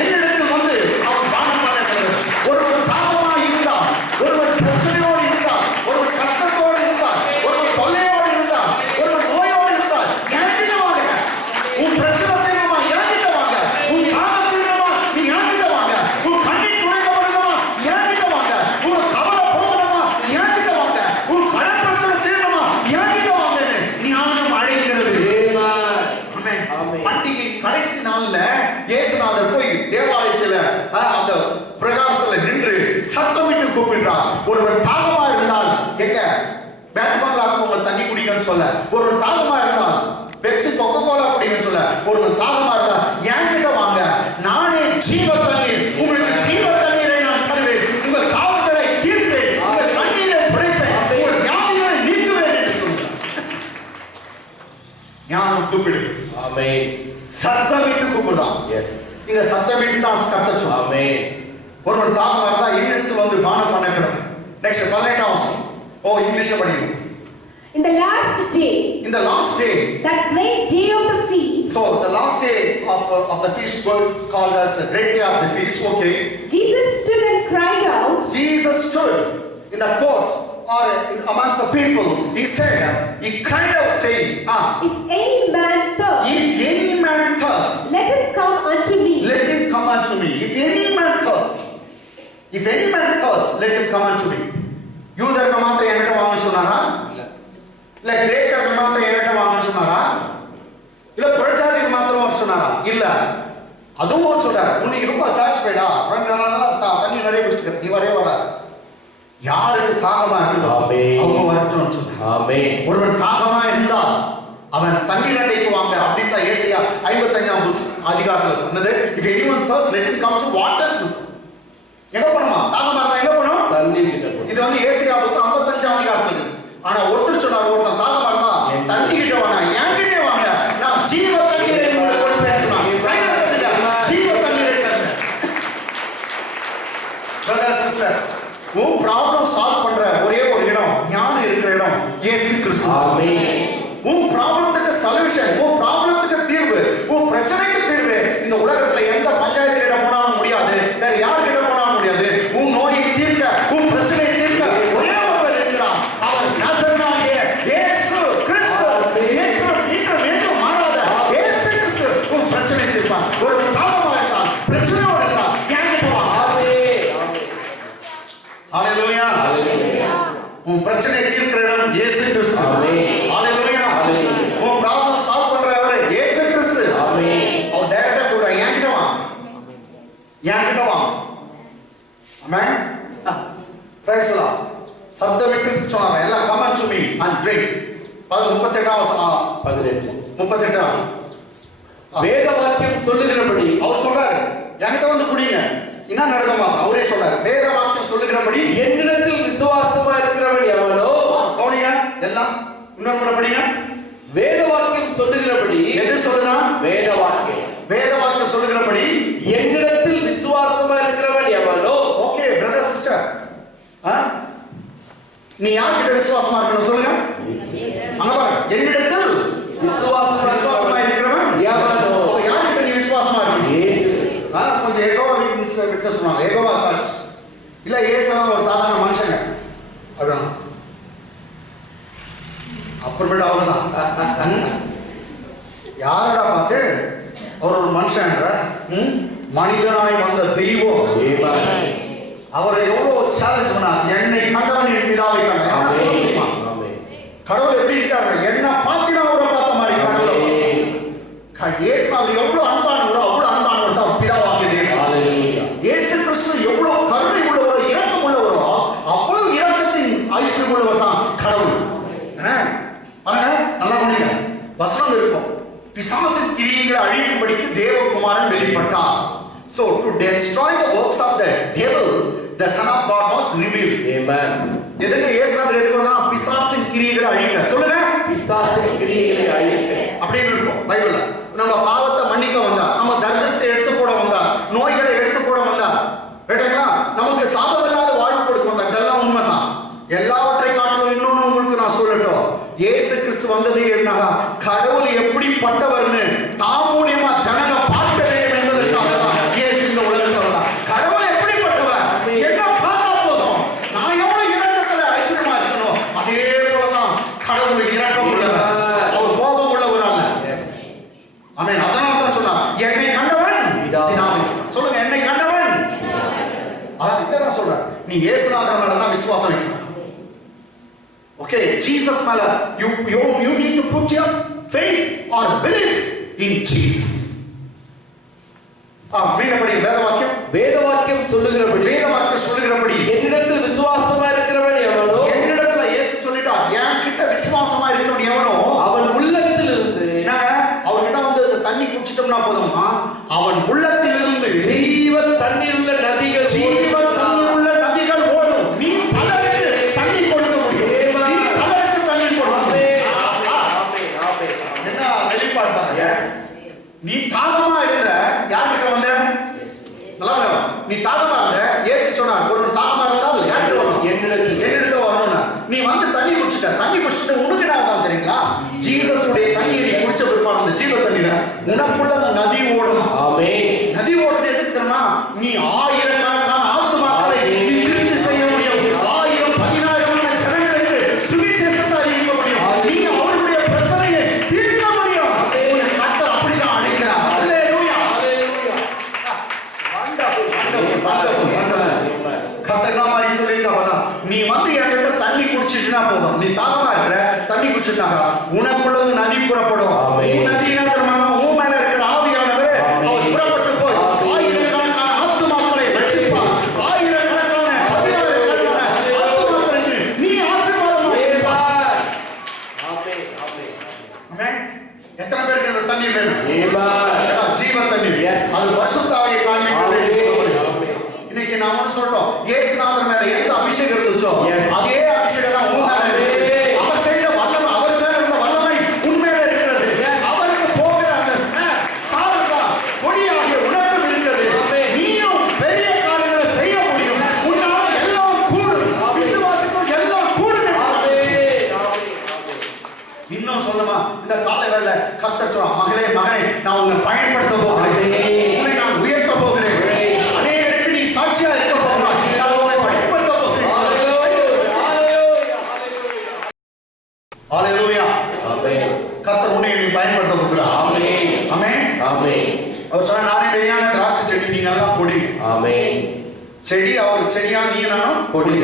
என்னிடத்தில் வந்து அவன் பானம் பண்ண கடவுள். ஒருவன் தாகமாய் இருந்தால், ஒருவன் பிரச்சனையோடு இருந்தால், ஒருவன் கஷ்டத்தோடு இருந்தால், ஒருவன் தொல்லையோடு இருந்தால், ஒருவன் நோயோடு இருந்தால், என்கிட்ட வாங்க. உன் பிரச்சனை தீர்மா என்கிட்ட வாங்க. உன் தாகம் தீர்மா நீ என்கிட்ட வாங்க. உன் கண்ணீர் துடைக்கப்படுமா என்கிட்ட வாங்க. உன் கவலை போகணுமா என்கிட்ட வாங்க. உன் கடன் பிரச்சனை தீர்மா என்கிட்ட வாங்கன்னு ஞானம் அழைக்கிறது. பண்டிகை கடைசி நாள்ல இயேசுநாதர் போய் தேவாலயத்துல அந்த பிரகாரத்துல நின்று சத்தமிட்டு கூப்பிடுறார். ஒருவர் தாகமா இருந்தால் எங்க பேட்மங்களாக்கு உங்க தண்ணி குடிங்கன்னு சொல்ல, ஒருவர் தாகமா இருந்தால் பெப்சி கொக்கோ கோலா குடிங்கன்னு சொல்ல, ஒருவர் தாகமா இருந்தால் என்கிட்ட வாங்க, நானே ஜீவ தண்ணீர், உங்களுக்கு ஜீவ தண்ணீரை நான் தருவேன், உங்கள் தாகங்களை தீர்ப்பேன், உங்கள் கண்ணீரை துடைப்பேன், உங்கள் வியாதிகளை நீக்குவேன் என்று சொல்றார். ஞானம் கூப்பிடு. ஆமென். சத்தமிட்டு கூப்பிடலாம். எஸ், நீங்க சத்தமிட்டு தான் கர்த்தர் சொல்றார். ஆமென். ஒருவர் தாகமா இருந்தா என்னிடத்தில் வந்து பானம் பண்ண கடவுள். நெக்ஸ்ட் 18ஆம் வசனம். இங்கிலீஷ்ல படிங்க. In the last day, that great day of the feast. So the last day of the feast called as the great day of the feast. Okay. Jesus stood and cried out. Jesus stood in the court or amongst the people. He said, he cried out saying, if any man thirst, let him come unto me. Let him come unto me. If any man thirst, let him come unto me. யூதர்கள் மாத்திரம் என்கிட்ட வாங்கன்னு சொன்னாரா? இல்ல கிரேக்கர்கள் மாத்திரம் என்கிட்ட வாங்கன்னு சொன்னாரா? இல்ல புறஜாதிகள் மாத்திரம் சொன்னாரா? இல்ல, அதுவும் சொல்றாரு. உனக்கு ரொம்ப சாட்டிஸ்ஃபைடா, தண்ணி நிறைய குடிச்சிட்டு நீ வரவே வராது. யாருக்கு தாகமா இருக்குதோ அவங்க வரட்டும் சொன்னார். ஒருவன் தாகமா இருந்தால் அவன் தண்ணீர் அண்டைக்கு வாங்க அப்படின்னு தான் ஏசாயா 55ஆம் அதிகாரத்தில் சொன்னது. If anyone thirsts, let him come to waters. எங்க போணுமா? தாகமா இருந்தா எங்க போணும்? தண்ணீர். இது வந்து ஏசாயாவுக்கு 55ஆம் அதிகாரத்தில் இருக்கு. ஆனா ஒருத்தர் சொன்னார், ஒருத்தன் தாகமா இருந்தா தண்ணி கிட்ட வாங்க, என்கிட்ட வாங்க, நான் ஜீவ தண்ணீரை உங்களுக்கு கொடுப்பேன்னு சொன்னாங்க. ஜீவ தண்ணீரை தருவேன். பிரதர் சிஸ்டர், உன் ப்ராப்ளம் சால்வ் பண்ற ஒரே ஒரு இடம், ஞானம் இருக்கிற இடம் இயேசு கிறிஸ்து. ஆமென். உன் ப்ராப்ளத்துக்கு சொல்யூஷன், உன் ப்ராப்ளத்துக்கு தீர்வு, உன் பிரச்சனைக்கு தீர்வு இந்த உலகத்துல எந்த பஞ்சாயத்து கிட்ட போனாலும் முடியாது, வேற யார் கிட்ட போனாலும் முடியாது. உன் நோயை தீர்க்க, உன் பிரச்சனையை தீர்க்க ஒரே ஒருவர் இருக்கிறார். அவர் நசரேயனாகிய இயேசு கிறிஸ்து. மீண்டும் மாறாத இயேசு கிறிஸ்து உன் பிரச்சனையை தீர்ப்பார். ஒரு தாகமா இருந்தால், பிரச்சனையோடு இருந்தால் என்கிட்ட வா. ஹalleluya. உன் பிரச்சனையை தீர்க்கிற இடம் இயேசு கிறிஸ்து. ஹalleluya. உன் ப்ராப்ளம் சால்வ் பண்றவர் இயேசு கிறிஸ்து. அவர் டைரக்டா கூப்பிடுறா, என்கிட்ட வா, என்கிட்ட வா. ஆமென். Praise the Lord. சத்தமிட்டு சொன்னார், எல்லாம் come unto me and drink. 38ஆம் வசனம். 38 வேத வாக்கியம் சொல்லுகிறபடி அவர் சொல்றாரு, என்கிட்ட வந்து குடிங்க. என்ன நடக்குமா அவரே சொல்றாரு, வேத வாக்கியம் சொல்லுகிறபடி என்னிடத்தில் விசுவாசமா இருக்கிறவன் எவனோ, கவனிங்க எல்லாம் இன்னொரு முறை படிங்க. வேத வாக்கியம் சொல்லுகிறபடி, எது சொல்லுதா? வேத வாக்கியம், வேத வாக்கியம் சொல்லுகிறபடி என்னிடத்தில் விசுவாசமா இருக்கிறவன் எவனோ. ஓகே பிரதர் சிஸ்டர், நீ யார்கிட்ட விசுவாசமா இருக்கணும் சொல்லுங்க. அங்க பாருங்க, என்னிடத்தில் விசுவாசமா இருக்கிறவன் எவனோ. அப்ப யார்கிட்ட நீ விசுவாசமா இருக்கணும்? கொஞ்சம் ஏகோவா விட்னஸ் சொல்லுவாங்க, ஏகோவா சாட்சி இல்ல ஏசுதான் ஒரு சாதாரண மனுஷங்க அப்படின்னா அப்புறமேட்டு அவ்வளவுதான். யாரடா பார்த்து அவர் ஒரு மனுஷன், மனிதனாய் வந்த தெய்வம். அவரை எவ்வளவு சேலஞ்ச் பண்ணார், என்னை கண்டவனின் பிதாவை கண்டவன். கடவுள் எப்படி இருக்காரு, என்ன பார்த்தினா அவரை பார்த்த மாதிரி கடவுள். இயேசு அவர் எவ்வளவு அன்பானவரோ அவ்வளவு அன்பானவர் தான் பிதாவாகிய தேவன். இயேசு கிறிஸ்து எவ்வளவு கருணை உள்ளவரோ இரக்கம் உள்ளவரோ அவ்வளவு இரக்கத்தின் ஐஸ்வர்யம் உள்ளவர் தான் கடவுள். பாருங்க நல்லா பண்ணுங்க, வசனம் இருக்கும், பிசாசின் கிரியைகளை அழிக்கும்படிக்கு தேவகுமாரன் வெளிப்பட்டார். So to destroy the works of the devil, the Son of God was revealed. Amen. எதுக்கு இயேசுநாதர் எதுக்கு வந்தா பிசாசின் கிரியைகளை அழிக்க சொல்லுங்க, பிசாசின் கிரியைகளை அழிக்க அப்படின்னு இருக்கும் பைபிள்ல. நம்ம பாவத்தை மன்னிக்க வந்தார், நம்ம தரித்திரத்தை எடுத்து போட வந்தார், நோய்களை எடுத்து போட வந்தார், கேட்டீங்களா, நமக்கு சாபமில்லாத வாழ்வு கொடுக்க வந்தார். இதெல்லாம் உண்மைதான். எல்லாவற்றை காட்டிலும் இன்னொன்னு உங்களுக்கு நான் சொல்லட்டும், இயேசு கிறிஸ்து வந்தது என்ன, கடவுள் எப்படிப்பட்டவர்னு தாம் மூலியமா ஜனங்க பார்க்க வேண்டும் என்பதற்காக தான் இயேசு இந்த உலகத்துல வந்தார். கடவுள் எப்படிப்பட்டவர் என்ன பார்த்தா போதும், நான் எவ்வளவு இரக்கத்துல ஐஸ்வர்யமா இருக்கணும், அதே போலதான் கடவுள் இரக்கம் உள்ளவர், அவர் கோபம் உள்ளவர் அல்ல. ஆமென். அதனால தான் சொன்னார், என்னை கண்டவன் பிதாவை. சொல்லுங்க, என்னை கண்டவன். அதான் இங்கதான் சொல்ற, நீ இயேசுநாதர் மேல தான் விசுவாசம் வைக்கணும். Okay, Jesus மேல you need to put your faith or belief in Jesus. மீனபடி வேதவாக்கியம், வேதவாக்கியம் சொல்லுகிறபடி என்னிடத்தில் விசுவாசமா இருக்கிறவன் எவனோ, என்னிடத்துல இயேசு சொல்லிட்டார், என் கிட்ட விசுவாசமா இருக்கிறவன் எவனோ அவன் உள்ளத்திலிருந்து, அவர்கிட்ட வந்து தண்ணி குடிச்சிட்டோம்னா போதுமா, அவன் உள்ளத்திலிருந்து ஜீவ தண்ணீர் உள்ள நதிகள், ஜீவ தண்ணீர் உள்ள நதிகள் ஓடும். நீ பலருக்கு தண்ணி கொடுக்க முடியும், நீ பலருக்கு தண்ணி கொடுக்க முடியும். என்ன வெளிப்பாடு பாருங்க. நீ தாகமா இருந்த, யார்கிட்ட வந்த, நீ தாகமா இருந்த, இயேசு சொன்னார், ஒரு தாகமா இருந்தால் யார்கிட்ட வரணும், என்னிடத்துல வரணும். நீ வந்து தண்ணி குடிச்சிட்ட, தண்ணி குடிச்சிட்டு உனக்கு என்ன தான் தெரியுங்களா, ஜீசஸ் உடைய தண்ணியை நீ குடிச்ச பிற்பாடு அந்த ஜீவ தண்ணீர உனக்குள்ள அந்த நதி ஓடும். நதி ஓடுறது எதுக்கு தெரியுமா, நீ ஆயிரக்கணக்கான ஆத்துமாக்களை நீ திருப்தி செய்ய முடியும், 1000 10,000 ஜனங்களுக்கு சுவிசேஷத்தை அறிவிக்க முடியும், நீ அவருடைய பிரச்சனையை தீர்க்க முடியும். கர்த்தர் அப்படிதான் அழைக்கிறார். அல்லேலூயா, கர்த்தர் என்ன மாதிரி சொல்லியிருக்காங்க, நீ வந்து என்கிட்ட தண்ணி குடிச்சிட்டுனா போதும், நீ தாகமா இருக்கிற தண்ணி குடிச்சிட்டாங்க, உனக்குள்ள நதி புறப்படும். நதினா தெரியுமா, உன் மேல இருக்கிற ஆவியானவர் அவர் புறப்பட்டு போய் ஆயிரக்கணக்கான ஆத்துமாக்களை ரட்சிப்பார். ஆயிரக்கணக்கான 10,000 ஆத்துமாக்களுக்கு நீ ஆசீர்வாதமா இருப்பாய். ஆமென். எத்தனை பேருக்கு இந்த தண்ணீர் வேணும்? ஜீவ தண்ணீர். அது பரிசுத்த ஆவியை காண்பிக்கிறது என்று சொல்லப்படுகிறது. இன்னைக்கு நான் ஒன்று சொல்றோம், இயேசுநாதர் மேல எந்த அபிஷேகம் இருந்துச்சோ அதே அபிஷேகம் தான் உன் மேல இருக்கு. அவர் செய்த வல்லமை, அவர் மேல இருந்த வல்லமை உன் மேல இருக்கிறது. அவருக்கு போகிற அந்த சாரசா கொடியாகிய உனக்கும் இருக்கிறது. நீயும் பெரிய காரியங்களை செய்ய முடியும். உன்னால எல்லாம் கூடும், விசுவாசிக்கும் எல்லாம் கூடும். இன்னும் சொல்லுமா, இந்த காலை வேளை கர்த்தர் சொல்ற, மகளே மகனே, நான் உன்னை பயன்படுத்த போகிறேன், உன்னை நான் உயர்த்த போகிறேன், அநேகருக்கு நீ சாட்சியா இருக்க போகிறாய், நான் உன்னை பயன்படுத்த போகிறேன். ஹalleluya, ஆமென். கர்த்தர் உன்னை நீ பயன்படுத்த போகிறார். ஆமென், ஆமென், ஆமென். அவர் சொன்ன, நானே வேணான திராட்சை செடி, நீ நல்லா கொடி. ஆமென். செடி, அவர் செடியா, நீ நானும் கொடி.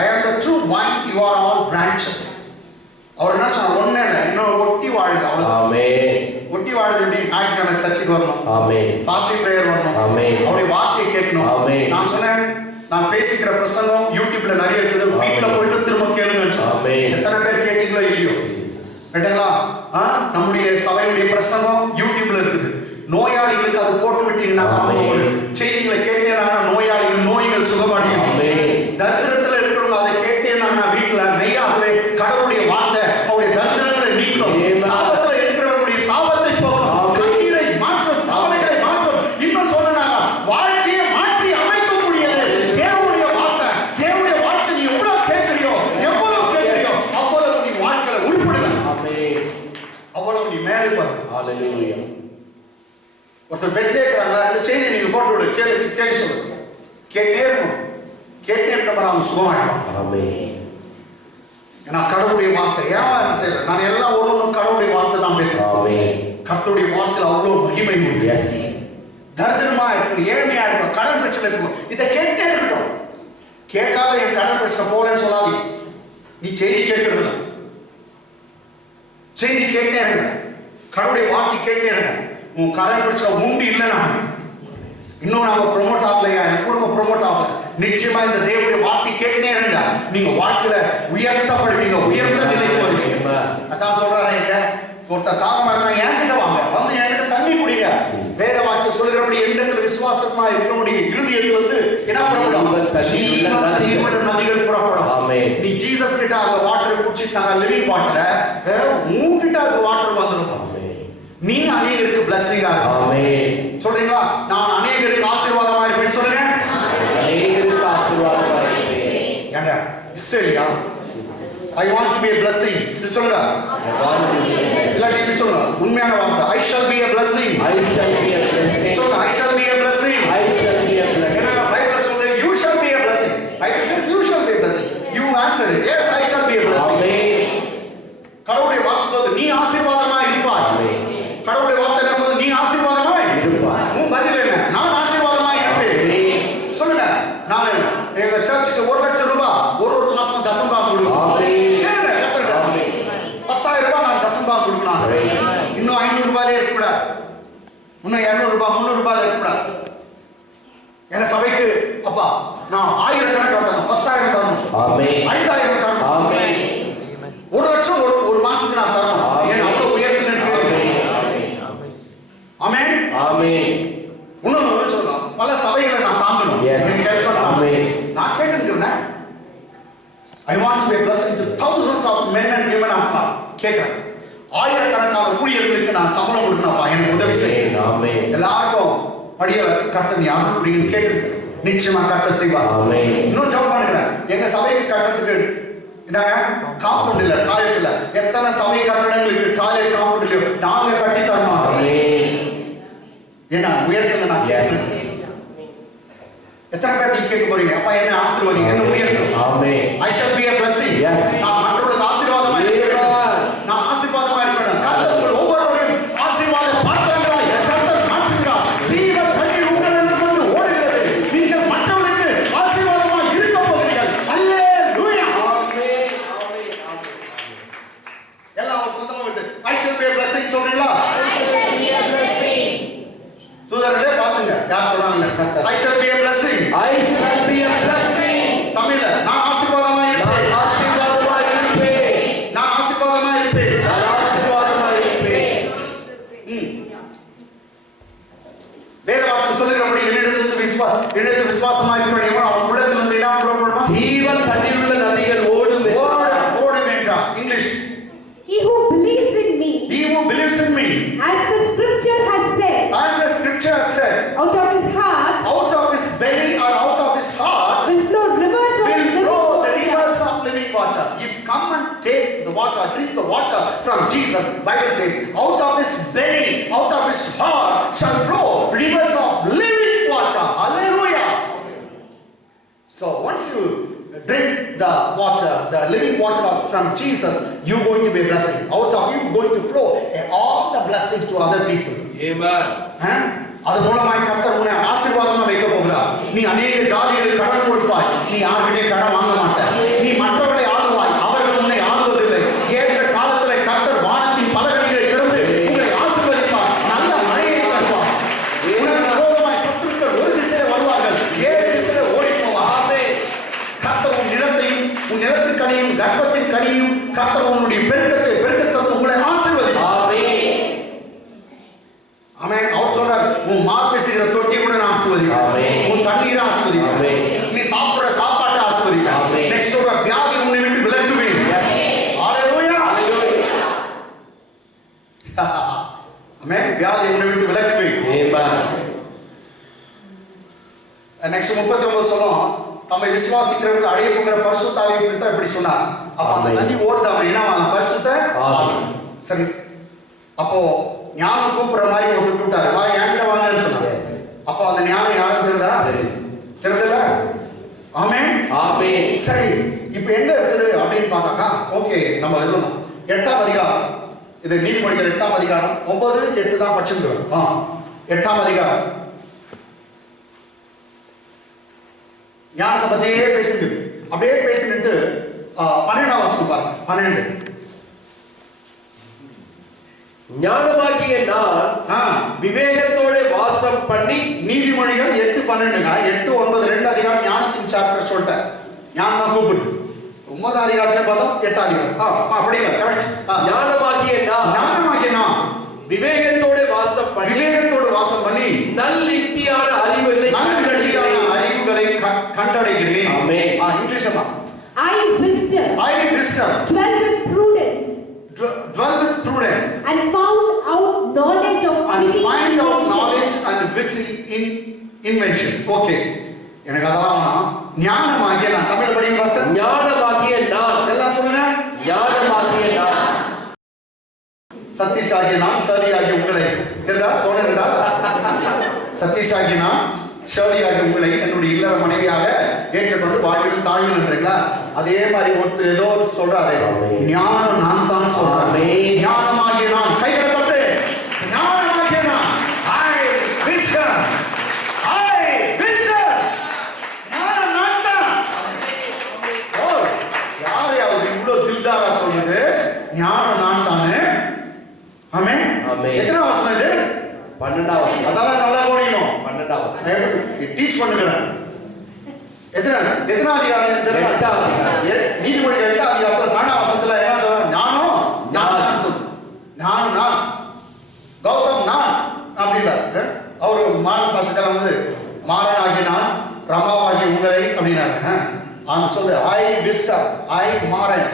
I am the true vine, you are all branches. அவர் என்ன சொன்னார், ஒண்ணே இல்லை, இன்னும் ஒட்டி வாழுது. ஆமென். ஒட்டி வாழுது எப்படி, ஞாயிற்றுக்கிழமை சர்ச்சுக்கு வரணும், ஆமென், ஃபாஸ்டிங் பிரேயர் வரணும், ஆமென், அவருடைய வார்த்தையை கேட்கணும், ஆமென். நான் சொன்னேன், நான் பேசிக்கிற பிரசங்கம் யூடியூப்ல நிறைய இருக்குது, வீட்டுல போயிட்டு திரும்ப கேளுங்க. ஆமென். எத்தனை பேர் கேட்டீங்களோ இல்லையோ, கேட்டீங்களா? நம்முடைய சபையுடைய பிரசங்கம் யூடியூப்ல இருக்குது. நோயாளிகளுக்கு அது போட்டு விட்டீங்கன்னா, அவங்க ஒரு செய்திகளை கேட்டேதாங்கன்னா நோயாளி கேட்கறாங்கல்ல, இந்த செய்தியை நீங்க போட்டு விடு, கேட்க சொல்லுங்க. கேட்டே இருக்கணும். கேட்டே இருக்க அவன் சுகமாயிடுவான். ஆமென். ஏன்னா கடவுளுடைய வார்த்தை ஏன் தெரியல, நான் எல்லாம் ஒரு கடவுளுடைய வார்த்தை தான் பேசுறேன். ஆமென். கர்த்தருடைய வார்த்தையில் அவ்வளவு மகிமை உண்டு. எஸ். தரித்திரமா இருக்கும், ஏழ்மையா இருக்கும், கடன் பிரச்சனை இருக்கும், இதை கேட்டே இருக்கட்டும். கேட்காத என் கடன் பிரச்சனை போலன்னு சொல்லாதீங்க. நீ செய்தி கேட்கறது இல்லை, செய்தி கேட்டே இருங்க, கடவுளுடைய வார்த்தை கேட்டே இருங்க. உன் கடன் பிரச்சனை உண்டு இல்லைன்னா இன்னும் நாங்க ப்ரொமோட் ஆகலையா, என் குடும்பம் ப்ரொமோட் ஆகல, நிச்சயமா இந்த தேவனுடைய வார்த்தை கேட்டே இருங்க. நீங்க வாழ்க்கையில உயர்த்தப்படுவீங்க, உயர்ந்த நிலைக்கு வருவீங்க. அதான் சொல்றாரு, என்கிட்ட ஒருத்தர் தாகமா இருந்தா என்கிட்ட வாங்க, வந்து என்கிட்ட தண்ணி குடிங்க. வேத வாக்கியம் சொல்கிறபடி எண்ணத்தில் விசுவாசமா இருக்க முடியும். இருதயத்தில் வந்து என்ன புறப்படும்? நதிகள் புறப்படும். நீ ஜீசஸ் கிட்ட அந்த வாட்டரை குடிச்சிட்டாங்க, லிவிங் வாட்டரை, உன்கிட்ட அந்த வாட்டர் வந்துடும். நீ அநேகருக்கு பிளஸிங்கா இருக்கும். சொல்றீங்களா? நான் அநேகருக்கு ஆசீர்வாதமா இருப்பேன்னு சொல்லுங்க. அநேகருக்கு ஆசீர்வாதமா இருப்பேன். ஏங்க இஸ்ரேலியா, I want to be a blessing. சொல்லுங்க. இல்லாட்டி இப்படி சொல்லுங்க, உண்மையான வார்த்தை, I shall be a blessing. I shall be a blessing. சொல்லுங்க, I shall be a blessing. I shall be a blessing. ஏன்னா பைபிள்ல சொல்லுது, you shall be a blessing. Bible says you shall be a blessing. You answer it. Yes, I shall be a blessing. கடவுளுடைய வார்த்தை சொல்லுது, நீ ஆசீர்வாதமா இருப்பாய். கடவுளுடைய வார்த்தை என்ன சொல்லுது? நீ ஆசீர்வாதமா இருப்பாய். உன் பதில் என்ன? நான் ஆசீர்வாதமா இருப்பேன். சொல்லுங்க. நான் எங்க சர்ச்சுக்கு 1 லட்சம் ரூபாய் ஒரு மாசம் தசம்பாகம் கொடுப்பேன். 10,000 ரூபாய் நான் தசம்பாகம் கொடுக்கணும். இன்னும் 500 ரூபாயிலே இருக்கக்கூடாது, இன்னும் 200 ரூபாய் 300 ரூபாயில இருக்கக்கூடாது. எங்க சபைக்கு அப்பா நான் 1000 கணக்கு தரணும், 10,000 தரணும், 5,000 தரணும், 1 லட்சம் ஒரு மாசத்துக்கு நான் தரணும். ஏன் அவ்வளவு உயர்த்து இருக்கு? ஆமென். ஆமென். இன்னொன்னு சொல்லலாம், பல சபைகளை நான் தாங்கணும். நான் கேட்டுக்கிறேன், I want to be a blessing to thousands of men and women of God. கேட்கிறேன், ஆயிரக்கணக்கான ஊழியர்களுக்கு நான் சம்பளம் கொடுக்கணும்ப்பா, எனக்கு உதவி செய்யுங்க. எல்லாருக்கும் படியல கர்த்தர் யாரும் புரியும் கேட்டு நிச்சயமா கர்த்தர் செய்வார். இன்னும் ஜெபம் பண்ணுகிறேன், எங்க சபைக்கு கட்டறதுக்கு என்னங்க காம்பவுண்ட் இல்ல, டாய்லெட் இல்ல. எத்தனை சபை கட்டடங்களுக்கு டாய்லெட் காம்பவுண்ட் இல்லையோ நாங்க கட்டி தரணும். என்ன உயர்த்துங்க நான் கேட்கிறேன். எத்தனை பேர் நீ கேட்க போறீங்க? அப்பா என்ன ஆசீர்வாதம், என்ன உயர்த்தும். ஆமென். I shall be a blessing. நான் மற்றவர்களுக்கு ஆசீர்வாதமா இருக்கணும். நான் ஆசீர்வாதமா இருக்கணும். கர்த்தர் உங்கள் ஒவ்வொருவரையும் ஆசீர்வாத பாத்திரங்களாய் கர்த்தர் மாற்றுகிறார். ஜீவ தண்ணீர் உங்களிடமிருந்து ஓடுகிறது. நீங்கள் மற்றவர்களுக்கு ஆசீர்வாதமா இருக்க போகிறீர்கள். அல்லேலூயா. ஆமென். ஆமென். ஆமென். எல்லாம் ஒரு சத்தமா விட்டு I shall be a blessing சொல்றீங்களா? I shall be a blessing. தூதர்களே பாத்துங்க யார் சொல்றாங்க? I shall be a blessing. I shall be a blessing. தமிழ்ல நான் ஆசீர்வாதமா இருப்பேன். நான் ஆசீர்வாதமா இருப்பேன். நான் ஆசீர்வாதமா இருப்பேன். நான் ஆசீர்வாதமா இருப்பேன். வேத வாக்கியம் சொல்லுகிறபடி என்னிடத்திலிருந்து விசுவாசமா இருக்கிறவன் அவன் உள்ளத்திலிருந்து என்ன புறப்படுமா? ஜீவன் தண்ணீர் உள்ள நதிகள் ஓடும் என்றார். English, He who believes in me, he who believes in me, as the scripture has said, out of his heart, out of his belly or out of his heart will flow rivers of living water. If come and take the water, drink the water from Jesus, Bible says out of his belly, out of his heart shall flow rivers of living water. Hallelujah. So once you drink the water, the living water from Jesus, you going to be a blessing. Out of you going to flow all the blessing to other people. Amen. அது மூலமாய் கர்த்தர் உன்னை ஆசீர்வாதமா வைக்க போகிறார். நீ அநேக ஜாதிகளுக்கு கடன் கொடுப்பாய், நீ யார்கிட்டே கடன் வாங்க மாட்டாய். நீ மற்றவர்களை ஆளுவாய், அவர்கள் உன்னை ஆளுவதில்லை. ஏற்ற காலத்தில் கர்த்தர் வானத்தின் பலகணிகளை திறந்து உங்களை ஆசீர்வதிப்பார், நல்ல மழையை தருவார். உனக்கு விரோதமாய் சத்துருக்கள் ஒரு திசையில வருவார்கள், 7 திசையில ஓடி போவார். கர்த்தர் உன் நிலத்தையும் உன் நிலத்தின் கனியும் கர்ப்பத்தின் கனியும் கர்த்தர் உன்னுடைய பெருக்கத்தை உங்களை ஆசீர்வதிப்பார். ஆமென். அவர் சொல்றார், உன் மார் பேசுகிற தொட்டி கூட நான் ஆசீர்வதிப்பேன், உன் தண்ணீரை ஆசீர்வதிப்பேன், நீ சாப்பிடுற சாப்பாட்டை ஆசீர்வதிப்பேன். நெக்ஸ்ட் சொல்ற, வியாதி உன்னை விட்டு விலக்குவேன். ஹalleluya. ஆமென். வியாதி உன்னை விட்டு விலக்குவேன். நெக்ஸ்ட் 39 சொல்லும், தம்மை விசுவாசிக்கிறவர்கள் அடைய போகிற பரிசுத்த ஆவியை குறித்து இப்படி சொன்னார். அப்ப அந்த நதி ஓடுது அப்படின்னா பரிசுத்த ஆவி. சரி, அப்போ ஞானம் கூப்பிடுற மாதிரி ஒருத்தர் கூப்பிட்டாரு, வா என்கிட்ட வாங்கன்னு சொன்னார். அப்போ அந்த ஞானம் யாரும் தெரியுதா? தெரியுதுல? ஆமென். ஆமென். சரி, இப்போ எங்க இருக்குது அப்படின்னு பார்த்தாக்கா, ஓகே நம்ம எழுதலாம். 8ஆம் அதிகாரம், இது நீதிமொழிகள் 8ஆம் அதிகாரம், 9, 8 தான் படிச்சுக்கிறோம். 8ஆம் அதிகாரம் ஞானத்தை பத்தியே பேசுது. அப்படியே பேசிட்டு 12ஆம் வசனம் பாருங்க. 12. ஞானமாகிய நான் விவேகத்தோட வாசம் பண்ணி. நீதிமொழிகள் 8:12. 8, 9, 2 அதிகாரம் ஞானத்தின் சாப்டர் சொல்லிட்டேன். ஞானம் தான் கூப்பிடுது. 9ஆம் அதிகாரத்துல பார்த்தோம், 8ஆம் அதிகாரம். அப்படியே கரெக்ட். ஞானமாகிய நான் விவேகத்தோட வாசம் பண்ணி. விவேகத்தோடு வாசம் பண்ணி நல்லித்தியான அறிவுகளை கண்டடைகிறேன். ஆமென். இங்கிலீஷ்மா I wisdom dwell with prudence and found out knowledge of witty inventions. Okay, எனக்கு அதெல்லாம் ஞானமாகிய நான். தமிழ் படிங்க பாஸ்டர். ஞானமாகிய நான். எல்லாம் சொல்லுங்க. ஞானமாகிய நான். சதீஷ் ஆகிய நான், ஷர்லி ஆகிய உங்களை. தெரியுதா? தோணுதா? சதீஷ் ஆகிய நான், ஷர்லி ஆகிய உங்களை என்னுடைய இல்லற மனைவியாக ஏற்றுக்கொண்டு வாழ்விடும் தாழ்வுன்றீங்களா? அதே மாதிரி ஒருத்தர் ஏதோ சொல்றாரு, ஞானம் நான் தான் சொல்றாரு. ஞானமாகிய நான். கைகளை தட்டு. ஞானமாகிய நான். ஞானம் நான் தான். யாரையாவது இவ்வளவு தில்தாரா சொல்லுது ஞானம் நான் தானே? ஆமென். எத்தனை வசனம் இது? 12ஆம் வசனம். அதான் நல்லா கவனிக்கணும். 12ஆம் வசனம். டீச் பண்ணுகிறேன். எத்தனாம் அதிகாரம்? 8ஆம் அதிகாரம். நீதிமொழிகள் 8ஆம் அதிகாரத்துல 12ஆம் வசனத்துல என்ன சொல்றாங்க? ஞானம் நான் சொல்லு. ஞானம் நான், கௌதம் நான் அப்படின்றாரு. அவரு மாறன் பாசக்கெல்லாம் வந்து மாறனாகிய நான், ரமாவாகிய உங்களை அப்படின்னாரு. அவன் சொல்லு, ஐ விஸ்டம், ஐ மாறன்,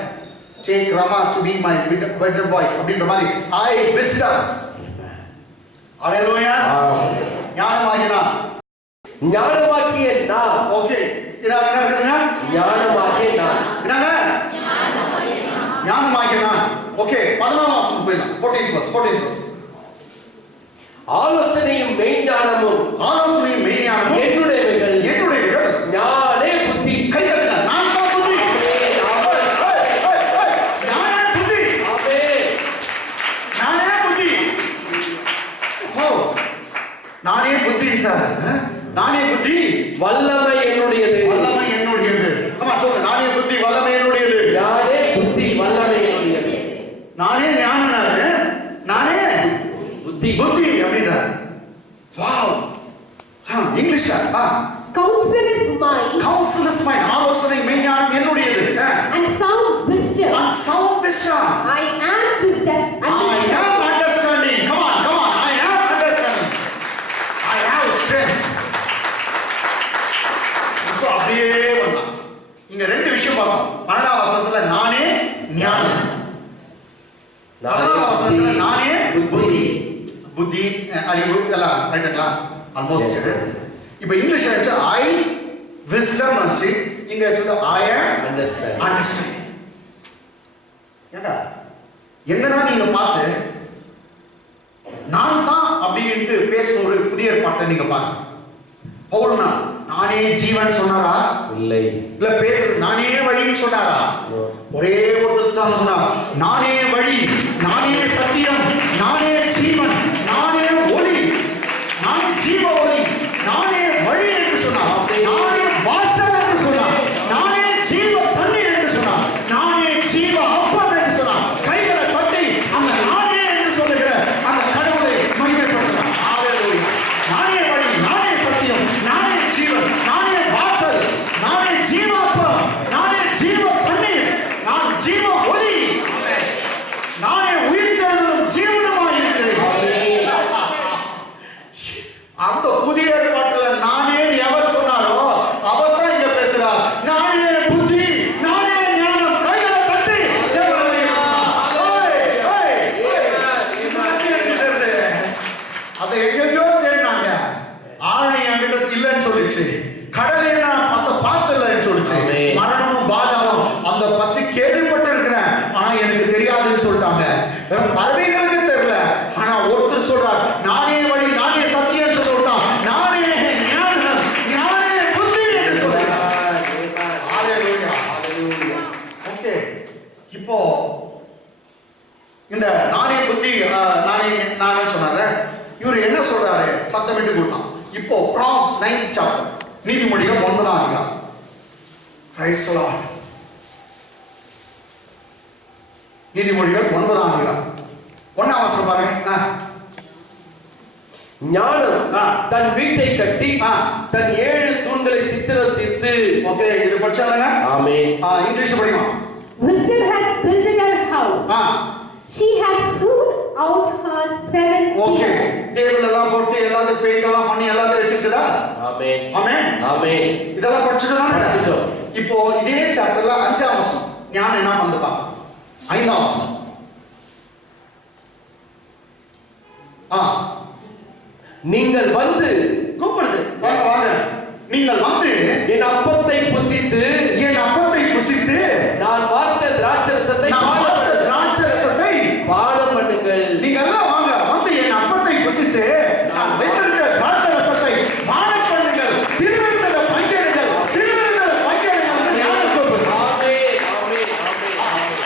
take Rama to be my wedded wife அப்படின்ற மாதிரி I wisdom. ஹalleluya. ஞானமாகிய நான். ஞானமாகிய நான். ஓகே, என்ன இருக்குதுங்க? ஞானமாகிய நான். என்னங்க? ஞானமாகிய நான். ஓகே, 14ஆம் வசனம் போய்லாம். 14th verse. ஆலோசனையும் மெய்ஞானமும் என்னுடையவைகள் ஞானே புத்தி. கை தட்டுங்க. நான் தான் புத்தி. நானே புத்தின்றார். நானே புத்தி, வல்லமை என்னுடையது. ஆமா சொல்லுங்க. நானே புத்தி, வல்லமை என்னுடையது. நானே புத்தி, வல்லமை என்னுடையது. நானே ஞானனாரு, நானே புத்தி அப்படின்றார். வாவ். இங்கிலீஷ்ல counsel is mine. ஆலோசனை மெய்ஞானம் என்னுடையது. And sound wisdom. I am wisdom. I am understanding. Come on. I am understanding. I have strength. இப்போ அப்படியே வரலாம். இங்க ரெண்டு விஷயம் பார்த்தோம். 12ஆம் வசனத்துல நானே ஞானம், 14ஆம் வசனத்துல நானே புத்தி, அறிவு எல்லாம் ரைட்டுங்களா? ஆல்மோஸ்ட். இப்போ இங்கிலீஷ்ல வச்சு ஐ விஸ்டம் வச்சு, இங்க வச்சு ஐ am understand. ஏண்டா என்னன்னா நீங்க பார்த்து நான் தான் அப்படின்ட்டு பேசுற ஒரு புதிய ஏற்பாட்டில் நீங்க பாருங்க. பவுல்னா நானே ஜீவன் சொன்னாரா? இல்லை. இல்ல பேதுரு நானே வழின்னு சொன்னாரா? ஒரே ஒருத்தர் தான் சொன்னார், நானே வழி, நானே சத்தியம், நானே ஜீவன், நானே ஒளி, நானே ஜீவ ஒளி, நானே வழி என்று சொன்னார். நானே வாசல் என்று சொன்னார். நானே ஜீவ தண்ணீர் என்று சொன்னார். நானே ஜீவ அப்பம் என்று சொன்னார். கைகளை தட்டி அந்த நானே என்று சொல்லுகிற அந்த கடவுளை மகிமைப்படுத்தினார். ஹalleluya. நானே வழி, நானே சத்தியம், நானே ஜீவன், நானே வாசல், நானே ஜீவ அப்பம், நானே ஜீவ தண்ணீர், நான் ஜீவ ஒளி, நானே உயிர்த்தெழுதலும் ஜீவனுமாய் இருக்கிறேன். அந்த புதிய ஏற்பாட்டில் நானே எவர் சொன்னாரோ அவர் தான் இங்க பேசுறார். நானே புத்தி, நானே ஞானம். கைகளை தட்டி அதை எங்கேயோ தேடினாங்க. ஆணை என்கிட்ட இல்லைன்னு சொல்லிச்சு. கடலை நான் பார்த்ததில்லைன்னு சொல்லிச்சு. மரணமும் பாதாளம் அந்த பற்றி கேள்விப்பட்டு இருக்கிறேன், ஆனா எனக்கு தெரியாதுன்னு சொல்லிட்டாங்க. பறவைகளுக்கு தெரியல, ஆனா ஒருத்தர் சொல்றார் நானே வழி, நானே சத்தியம் சொல்லிட்டான். நானே சத்தமிட்டு கூட்டான். இப்போ ப்ராப்ஸ் 9th சாப்டர், நீதிமொழிகள் 9ஆம் அதிகாரம். Price the Lord. நீதிமொழிகள் 9ஆம் அதிகாரம் 1ஆம் வசனம் பாருங்க. ஞானம் தன் வீட்டை கட்டி தன் 7 தூண்களை சித்திரம் தீர்த்து. ஓகே, இது படிச்சாங்க. ஆமென். English படிமா. Wisdom has builded her house. She has hewn out her 7 okay, pillars. Table எல்லாம் போட்டு எல்லாத்தையும் பெயிண்ட் எல்லாம் பண்ணி எல்லாத்தையும் வச்சிருக்குதா? ஆமென். ஆமென். ஆமென். இதெல்லாம் படிச்சிட்டோம். இப்போ இதே சாப்டர்ல 5ஆம் வசனம் ஞானம் என்ன பண்ணுது பாருங்க. 5ஆம் வசனம். நீங்கள் வந்து கூப்பிடுது, வாங்க வாங்க, நீங்கள் வந்து என் அப்பத்தை புசித்து நான் வார்த்த திராட்சரசத்தை பானம் பண்ணுங்கள். நீங்க எல்லாம் வாங்க, வந்து என் அப்பத்தை புசித்து நான் வைத்திருக்கிற திராட்சரசத்தை பானம் பண்ணுங்கள். திருவிருந்தில பங்கேறுங்கள், ஞானம் கூப்பிடுது. ஆமென். ஆமென். ஆமென்.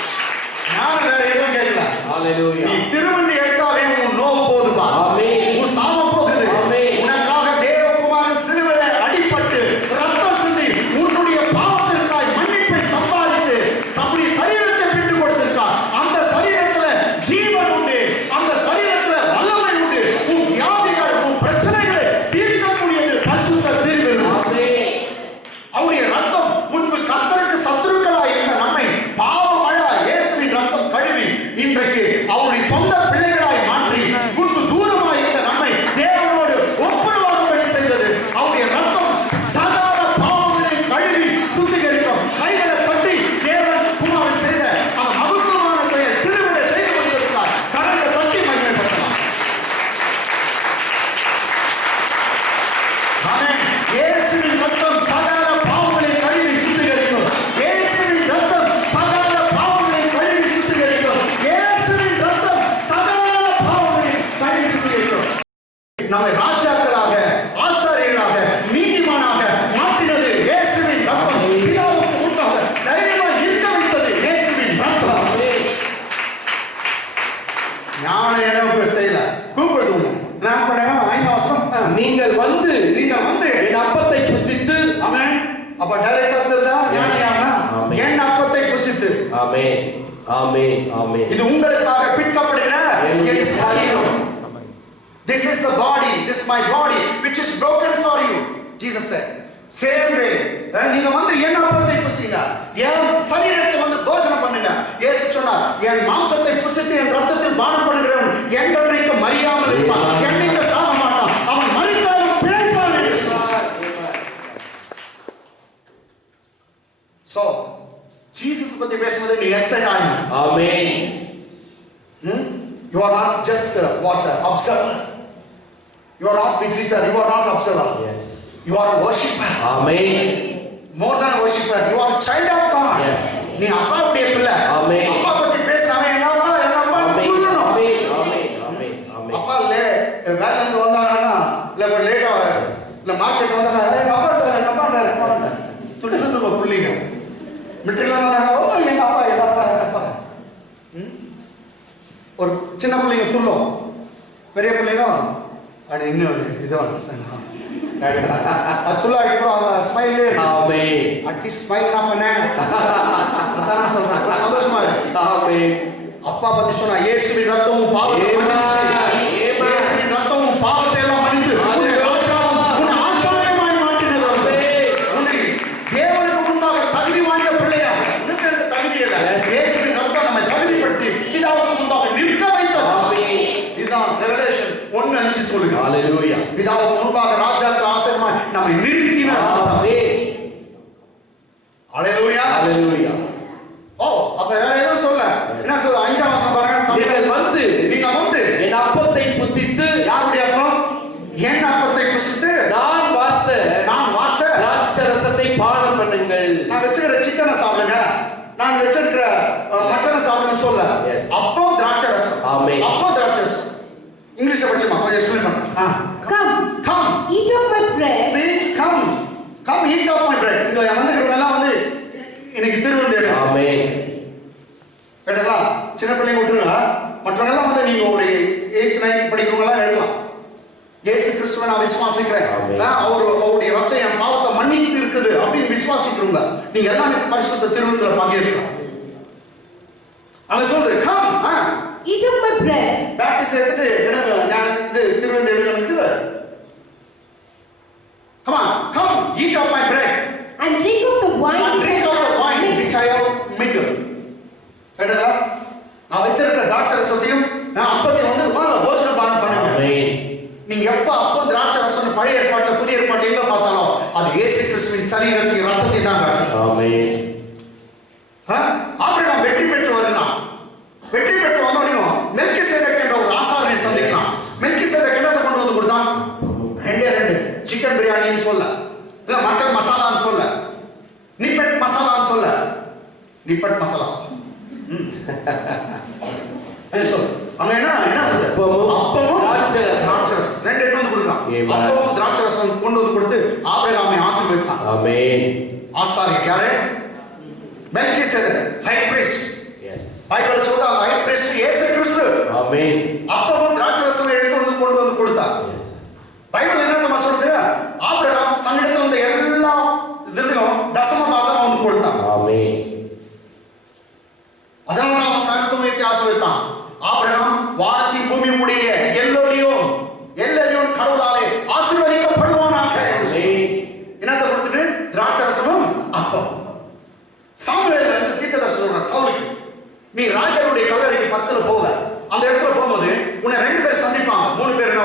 ஞானம் வேற எதுவும் கேட்கல. ஹalleluya. நீ திருவிருந்து எடுத்தாவே உன் நோவு போகுதுப்பா. ஆமென். உன் சாபம் போகுது. ஆமென். உனக்காக தேவகுமாரன் சிலுவையிலே அடிபட்டு ரத்தம் சிந்தி உன்னுடைய பாவத்திற்காய் மன்னிப்பை சம்பாதித்து தம்முடைய சரீரத்தை விட்டு கொடுத்திருக்கார். அந்த சரீரத்துல ஜீவன் உண்டு, அந்த சரீரத்துல வல்லமை உண்டு. உன் வியாதிகள், உன் பிரச்சனைகளை தீர்க்கக்கூடியது பரிசுத்த திருவிருந்து. ஆமென். அவருடைய ரத்தம் முன்பு கர்த்தருக்கு சத்துருக்களாய் இருந்த நம்மை பாவமழா இயேசுவின் ரத்தம் கழுவி இன்றைக்கு அவருடைய சொந்த பிள்ளைகளாய் மாற்றி முன்பு தூரமாய் இருந்த நம்மை தேவனோடு ஒப்புரவாகும்படி செய்தது. அவருடைய ரத்தம் சகல பாவங்களையும் கழுவி சுத்திகரிக்கும். கைகளை தட்டி தேவன் குமாரன் செய்த அந்த மகத்துவமான செயல் சிலுவையிலே செய்து கொண்டிருக்கிறார். கரங்களை தட்டி மகிமைப்படுத்தலாம். ஆமென். இயேசுவின் ரத்தம் சகல பாவங்களை கழுவி சுத்திகரிக்கும். இயேசுவின் ரத்தம் சகல பாவங்களை கழுவி சுத்திகரிக்கும். இயேசுவின் ரத்தம் சகல பாவங்களை கழுவி சுத்திகரிக்கும். நம்மை ராஜாக்களாக, ஆசாரியர்களாக, நீதிமானாக மாற்றினது இயேசுவின் ரத்தம். பிதாவுக்கு முன்பாக தைரியமாக நிற்க வைத்தது இயேசுவின் ரத்தம். ஞானம் எனக்கு செய்யல, கூப்பிடுது உன்னை. நான் பண்ணேன் 5ஆம் வசனம். நீங்கள் வந்து என் அப்பத்தை புசித்து. ஆமென். அப்ப டைரக்டா தெரியுதா ஞானம் யாருன்னா? ஆமென். என் அப்பத்தை புசித்து. ஆமென். ஆமென். ஆமென். இது உங்களுக்காக பிற்கப்படுகிற என் சரீரம். This is the body, this is my body which is broken for you. Jesus said. Same way. நீங்க வந்து என் அப்பத்தை புசிங்க, என் சரீரத்தை வந்து போஜனம் பண்ணுங்க. இயேசு சொன்னார், என் மாம்சத்தை புசித்து என் ரத்தத்தில் பானம் பண்ணுகிறவன் என்றென்றைக்கு மரியாமல் இருப்பான், என்னைக்கு சாக மாட்டான், அவன் மரித்தாலும் பிழைப்பான் என்று சொன்னார். So, Jesus பத்தி பேசும்போது நீ எக்ஸைட் ஆகணும். ஆமென். You are not just what observer. You are not visitor. You are not observer. Yes. You are a worshipper. Amen. More than a worshipper. You are a child of God. Yes. நீ அப்பாவுடைய பிள்ளை. ஆமென். அப்பா பத்தி பேசினாவே எங்க அப்பா ஆமென். சொல்லணும். ஆமென். ஆமென். ஆமென். ஆமென். அப்பா வேலைல இருந்து வந்தாங்கன்னா இல்ல ஒரு லேட்டா இல்ல மார்க்கெட் வந்தாங்க, எங்க அப்பா துள்ளுதுல புள்ளிங்க மிட்டெல்லாம் வந்தாங்க, ஓ எங்க அப்பா. ஒரு சின்ன பிள்ளைங்க துள்ளும், பெரிய பிள்ளைங்க அப்படி இன்னொரு இதுவாங்க துள்ளாடி கூட அந்த ஸ்மைல்லே ஆமென். அட்டி ஸ்மைல் நான் பண்ணேன் அதான் சொல்றேன். ஒரு சந்தோஷமா இருக்கு. ஆமென். அப்பா பத்தி சொன்னா இயேசுவின் ரத்தம் பாவத்தை மன்னிச்சு, இயேசுவின் ரத்தம் பாவத்தை எல்லாம் மன்னித்து உன்னை ராஜாவும் உன்னை ஆசாரியமாய் மாற்றினது. உன்னை தேவனுக்கு முன்பாக தகுதி வாய்ந்த பிள்ளையா, உனக்கு இருக்க தகுதி இல்லை, இயேசுவின் ரத்தம் நம்மை தகுதிப்படுத்தி பிதாவுக்கு முன்பாக நிற்க வைத்தது. இதுதான் ரெவலேஷன் 1:5 சொல்லுங்க. ஹalleluya. பிதாவுக்கு முன்பாக ராஜாக்கள் ஆசாரியமாய் நம்மை நிறுத்தினார். ஆமென். ஹalleluya. ஹalleluya. ஓ, அப்ப வேற எதுவும் சொல்ல. என்ன சொல்ல? 5ஆம் வசனம் பாருங்க. நீங்க வந்து என் அப்பத்தை புசித்து. யாருடைய அப்பம்? என் அப்பத்தை புசித்து நான் வார்த்த திராட்சரசத்தை பானம் பண்ணுங்கள். நான் வச்சிருக்கிற சிக்கனை சாப்பிடுங்க, நான் வச்சிருக்கிற மட்டனை சாப்பிடுங்க சொல்ல. அப்பம் திராட்சரசம். ஆமென். அப்பம் திராட்சரசம். இங்கிலீஷ்ல படிச்சுமா கொஞ்சம் எக்ஸ்பிளைன் பண்ணுங்க. Come eat of my bread. See, come eat of my bread. இங்க வந்துக்கிறவங்க எல்லாம் வந்து இன்னைக்கு திருவிருந்து எடுங்க. ஆமென். கேட்டீங்களா? சின்ன பிள்ளைங்க விட்டுருங்க, மற்றவங்க எல்லாம் வந்து நீங்க ஒரு 8th 9th படிக்கிறவங்க எல்லாம் எடுக்கலாம். இயேசு கிறிஸ்துவை நான் விசுவாசிக்கிறேன், ஆமென். அவருடைய ரத்தம் என் பாவத்தை மன்னித்து இருக்குது அப்படின்னு விசுவாசிக்கிறவங்க நீங்க எல்லாம் இந்த பரிசுத்த திருவிருந்துல பங்கேற்கலாம். அங்க சொல்றது come eat of my bread Baptist எடுத்துட்டு எடுங்க, நான் இது திருவிருந்து எடுங்க. Come on, come eat of my bread and drink of the wine which I have mixed. கேட்டதா? நான் வைத்திருக்கிற திராட்சை ரசத்தையும் நான் அப்பத்தையும் வந்து போஜன பானம் பண்ணுங்க. நீங்க எப்ப அப்பம் திராட்சை ரசம் பழைய ஏற்பாட்டுல புதிய ஏற்பாட்டுல எங்க பார்த்தாலும் அது இயேசு கிறிஸ்துவின் சரீரத்தையும் ரத்தத்தையும் தான் காட்டும். ஆமென். ஆபிரகாம் வெற்றி பெற்று வருகிறான். வெற்றி பெற்று வந்தோடனையும் மெல்கிசேதேக் என்ற ஒரு ஆசாரனை சந்திக்கிறான். மெல்கிசேதேக் என்னத்தை கொண்டு வந்து கொடுத்தான்? ரெண்டு சிக்கன் பிரியாணின்னு சொல்ல, இல்ல மட்டன் மசாலான்னு சொல்ல, நிப்பட் மசாலான்னு சொல்ல, நிப்பட் மசாலா சொல்லு. அங்க என்ன அப்பமும் திராட்சை ரசம் ரெண்டு எடுத்து வந்து கொடுக்கலாம். அப்பமும் திராட்சை ரசம் கொண்டு வந்து கொடுத்து ஆபிரகாமை ஆசீர்வதித்தான். ஆமென். ஆசாரி யாரு? Melchizedek, high priest. பைபிள் சொல்ற அந்த ஹை பிரீஸ்ட் இயேசு கிறிஸ்து. ஆமென். அப்பமும் திராட்சை ரசம் எடுத்து வந்து கொண்டு வந்து கொடுத்தார். பைபிள் என்ன சொல்றது? ஆபிரகாம் தன்னிடத்தில் இருந்த எல்லா இதுலயும் தசம பாகம் அவனுக்கு கொடுத்தான். ஆமென். அதனால அவன் கரத்தை உயர்த்தி ஆசீர்வதித்தான். ஆபிரகாம் வானத்தின் பூமியும் உடைய எல்லோரியும் கடவுளாலே ஆசீர்வதிக்கப்படுவானாக. என்னத்தை கொடுத்துட்டு திராட்சை ரசமும் அப்பம். சாமுவேல் வந்து தீர்க்கதரிசி சொல்றார் சவுலுக்கு, நீ ராஜாவுடைய கல்லறைக்கு பக்கத்துல போக, அந்த இடத்துல போகும்போது உன்னை 2 பேர் சந்திப்பாங்க, 3 பேர்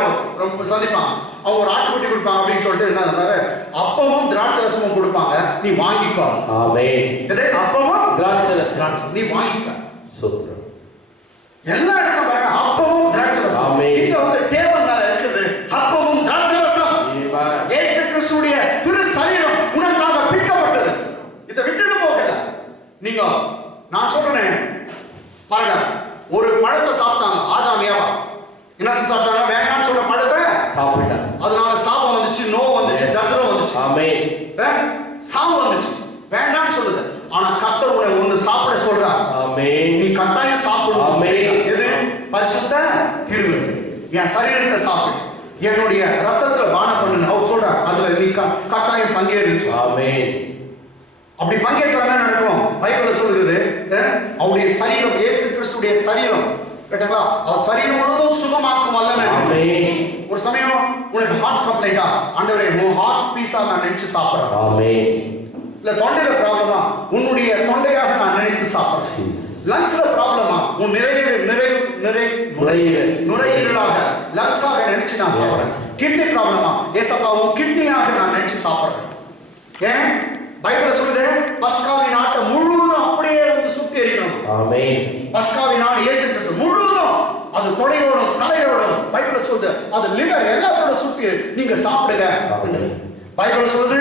ரொம்ப சந்திப்பாங்க. அவங்க ஒரு ஆட்டுக்குட்டி கொடுப்பாங்க அப்படின்னு சொல்லிட்டு என்ன சொல்றாரு? அப்பமும் திராட்சை ரசமும் கொடுப்பாங்க, நீ வாங்கிக்கோ. ஆமென். இதே அப்பமும் திராட்சை ரசம் நீ வாங்கிக்கோ. சூத்திரம். எல்லா இடத்துல பாருங்க அப்பமும் திராட்சை ரசம். ஆமென். இங்க வந்து டேபிள் மேல இருக்குது அப்பமும் திராட்சை ரசம். இயேசு கிறிஸ்துவுடைய திரு சரீரம் உனக்காக பிற்கப்பட்டது. இதை விட்டுட்டு போகல. நீங்க நான் சொல்றேன் பாருங்க, ஒரு பழத்தை சாப்பிட்டாங்க ஆதாம் ஏவா. என்னத்தை சாப்பிட்டாங்க? வேண்டாம்னு சொல்ற பழத்தை சாப்பிட்டாங்க. அதனால சாபம் வந்துச்சு, நோய் வந்துச்சு, தரித்திரம் வந்துச்சு. ஆமென். சாபம் வந்துச்சு, வேண்டாம்னு சொல்லுது. ஆனா கர்த்தர் உன்னை ஒண்ணு சாப்பிட சொல்றார். ஆமென். நீ கட்டாயம் சாப்பிடணும். ஆமென். எது? பரிசுத்த திருவிருந்து. என் சரீரத்தை சாப்பிடு, என்னுடைய ரத்தத்துல பானம் பண்ணு அவர் சொல்றார். அதுல நீ கட்டாயம் பங்கேறிச்சு. ஆமென். அப்படி பங்கேற்றா என்ன நடக்கும்? பைபிள்ல சொல்லுகிறது அவருடைய சரீரம், இயேசு கிறிஸ்துடைய சரீரம் கேட்டீங்களா, அவர் சரீரம் முழுவதும் சுகமாக்கும் வல்லமை. ஒரு சமயம் உனக்கு ஹார்ட் கம்ப்ளைண்டா, ஆண்டவரே உன் ஹார்ட் பீஸா நான் நினைச்சு சாப்பிடுறேன். ஆமென். இல்ல தொண்டையில ப்ராப்ளமா, உன்னுடைய தொண்டையாக நான் நினைத்து சாப்பிடுறேன். லங்ஸ்ல ப்ராப்ளமா, உன் நுரையீரலாக லங்ஸாக நினைச்சு நான் சாப்பிடுறேன். கிட்னி ப்ராப்ளமா, ஏசப்பா உன் கிட்னியாக நான் நினைச்சு சாப்பிடுறேன். ஏன்? பைபிள் சொல்லுது பஸ்காவின் ஆட்டை முழுவதும் அப்படியே வந்து சுத்தி எரிக்கணும். ஆமென். பஸ்காவின் ஆடு இயேசு கிறிஸ்து முழுவதும் அது தொடையோடும் தலையோடும் பைபிள் சொல்லுது அது லிவர் எல்லாத்தோட சுத்தி நீங்க சாப்பிடுங்க. பைபிள் சொல்லுது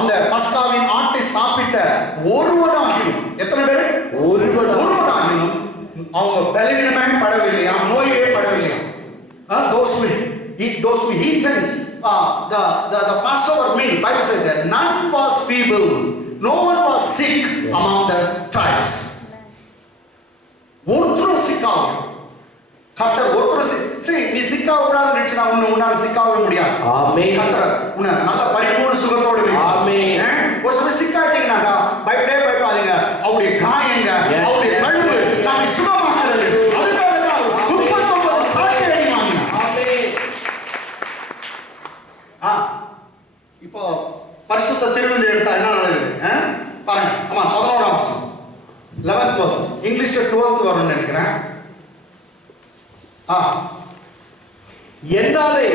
அந்த பஸ்காவின் ஆட்டை சாப்பிட்ட ஒருவனாகிலும், எத்தனை பேர்? ஒருவனாகிலும் அவங்க பலவீனமே படவில்லையா, நோயே படவில்லையா. those who eaten the Passover meal, Bible says that none was feeble, no one was sick among the tribes. ஒருத்தரும் சிக்காக கர்த்தர் ஒருத்தரும் நீ சிக்காக கூடாது நினைச்சு நான் உன்னால சிக்காவே முடியாது. ஆமென். கர்த்தர் உன்னை நல்ல பரிபூர்ண சுகத்தோடு வைப்பார். ஆமென். ஒரு சமயம் சிக்காயிட்டீங்கனாக்கா பயப்படாதீங்க. அவருடைய காயங்க, அவருடைய தழும்பு நம்மை சுகமாக்குறது. அதுக்காக தான் 39 சாட்டை அடி வாங்கினார். ஆமென். இப்போ பரிசுத்த திருவிருந்து எடுத்தா என்ன நடக்குது பாருங்க. ஆமா 11ஆம் வசனம் 11th verse, இங்கிலீஷ்ல 12th வரும்னு நினைக்கிறேன். என்னாலே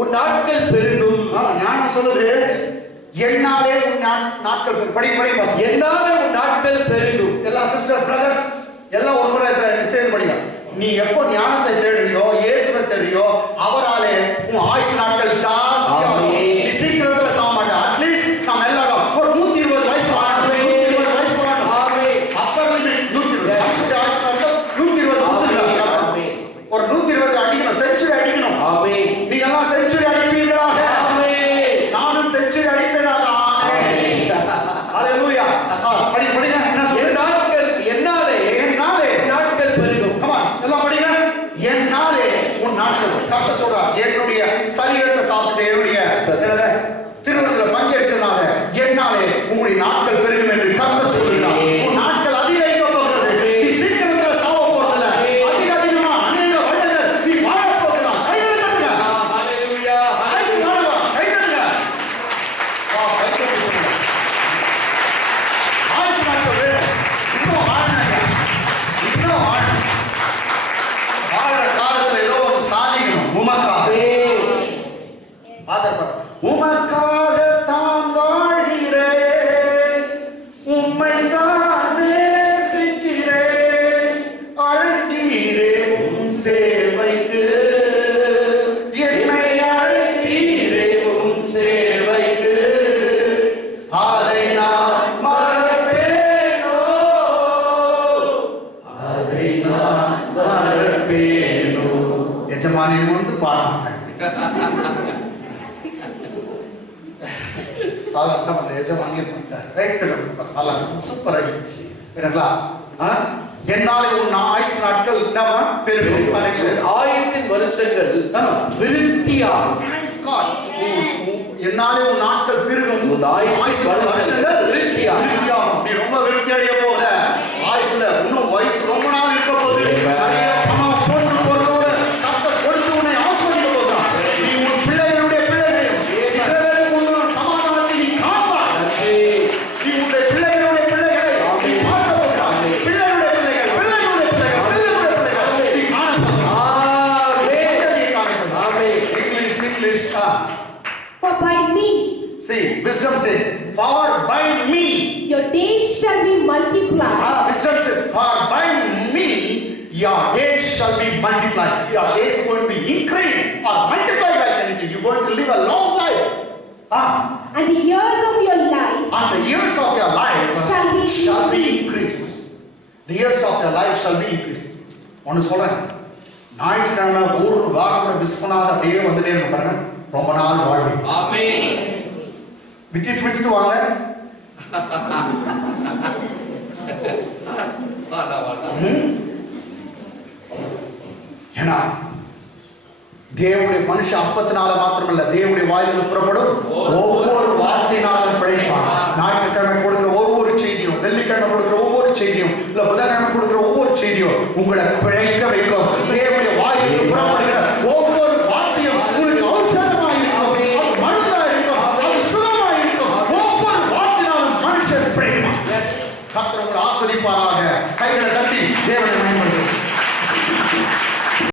உன் நாட்கள் பெருகும். ஞானம் சொல்லுது என்னாலே உன் நாட்கள் படி வசனம். என்னாலே உன் நாட்கள் பெருகும். எல்லா சிஸ்டர்ஸ் பிரதர்ஸ் எல்லாம் ஒரு முறை சேர்ந்து படிங்க. நீ எப்போ ஞானத்தை தேடுறியோ, இயேசுவை தெரியும், அவராலே உன் ஆயுசு நாட்கள் ஜாஸ்தியாகும். நீ சீக்கிரத்துல சாக மாட்டே. அட்லீஸ்ட் நம்ம எல்லாரும் ஒரு 120 வயசு வாழணும். 120 வயசு வாழணும். அப்புறம் 120 மனுஷனுடைய ஆயுசு நாட்கள் 120 கொடுத்துருக்காங்க. ஒரு 120 அடிக்கணும், செஞ்சுரி அடிக்கணும். நீ எல்லாம் செஞ்சுரி அடிப்பீர்களாக. நானும் செஞ்சுரி அடிப்பேனாக. ஹalleluya. படிங்க என்ன சொல்லுங்க? நாட்கள் என்னாலே நாட்கள் பெருகும். கமான் எல்லாம் படிங்க. என்னாலே உன் நாட்கள். கர்த்தர் சொல்றார் என்னுடைய சரீரத்தை உமக்காகத்தான் வாழ்கிறேன், உம்மைத்தான் நேசிக்கிறேன், அழைத்தீரே உம் சேவைக்கு, என்னை அழைத்தீரே உம் சேவைக்கு, அதை நான் மறப்பேனோ, அதை நான் மறப்பேனோ. எஜமானி வந்து பாட மாட்டேன், சாதாரண பண்ண எஜமானியை பண்ணிட்டார். ரைட், நல்லா சூப்பர் அடிச்சு. என்னாலே உன் ஆயுசு நாட்கள் பெருகும். ஆயுசின் வருஷங்கள் விருத்தியாகும். என்னாலே உன் நாட்கள் பெருகும், ஆயுசு வருஷங்கள் விருத்தியாகும். நீ ரொம்ப விருத்தி அடைய போற. ஆயுசுல இன்னும் வயசு ரொம்ப நாள் இருக்க போது. நிறைய பணம் போட்டு போறதோட கர்த்தர் கொடுத்து உன்னை ஆசீர்வதிக்க போகிறார். நீ உன் பிள்ளைகளுடைய பிள்ளைகளையும் இஸ்ரவேலுக்கு உண்டான சமாதானத்தை நீ காண்பாய். நீ உன்னுடைய பிள்ளைகளுடைய பிள்ளைகளை நீ பார்க்க போகிறாய். பிள்ளைகளுடைய பிள்ளைகள், பிள்ளைகளுடைய பிள்ளைகள், பிள்ளைகளுடைய பிள்ளைகள் நீ காண போகிறாய். English. For by me, see, wisdom says, for by me, your days shall be multiplied. Wisdom says, for by me, your days shall be multiplied. Your days going to be increased or multiplied like anything. You're going to live a long life. And the years of your life, And the years of your life shall be increased. The years of your life shall be increased. ஒன்னு சொல்றேன், ஞாயிற்றுக்கிழமை ஒரு வாரம் கூட miss பண்ணாத அப்படியே வந்துட்டே இருக்க பாருங்க, ரொம்ப நாள் வாழ்வீங்க. ஆமென். விட்டுட்டு வாங்க. ஏன்னா தேவனுடைய மனுஷ அப்பத்தினால மாத்திரமல்ல, தேவனுடைய வாயிலிருந்து புறப்படும் ஒவ்வொரு வார்த்தையினாலும் பிழைப்பான். ஞாயிற்றுக்கிழமை கொடுக்கிற ஒவ்வொரு செய்தியும், வெள்ளிக்கிழமை கொடுக்கிற ஒவ்வொரு செய்தியும், இல்ல புதன்கிழமை கொடுக்கிற ஒவ்வொரு செய்தியும் உங்களை பிழைக்க வைக்கும்.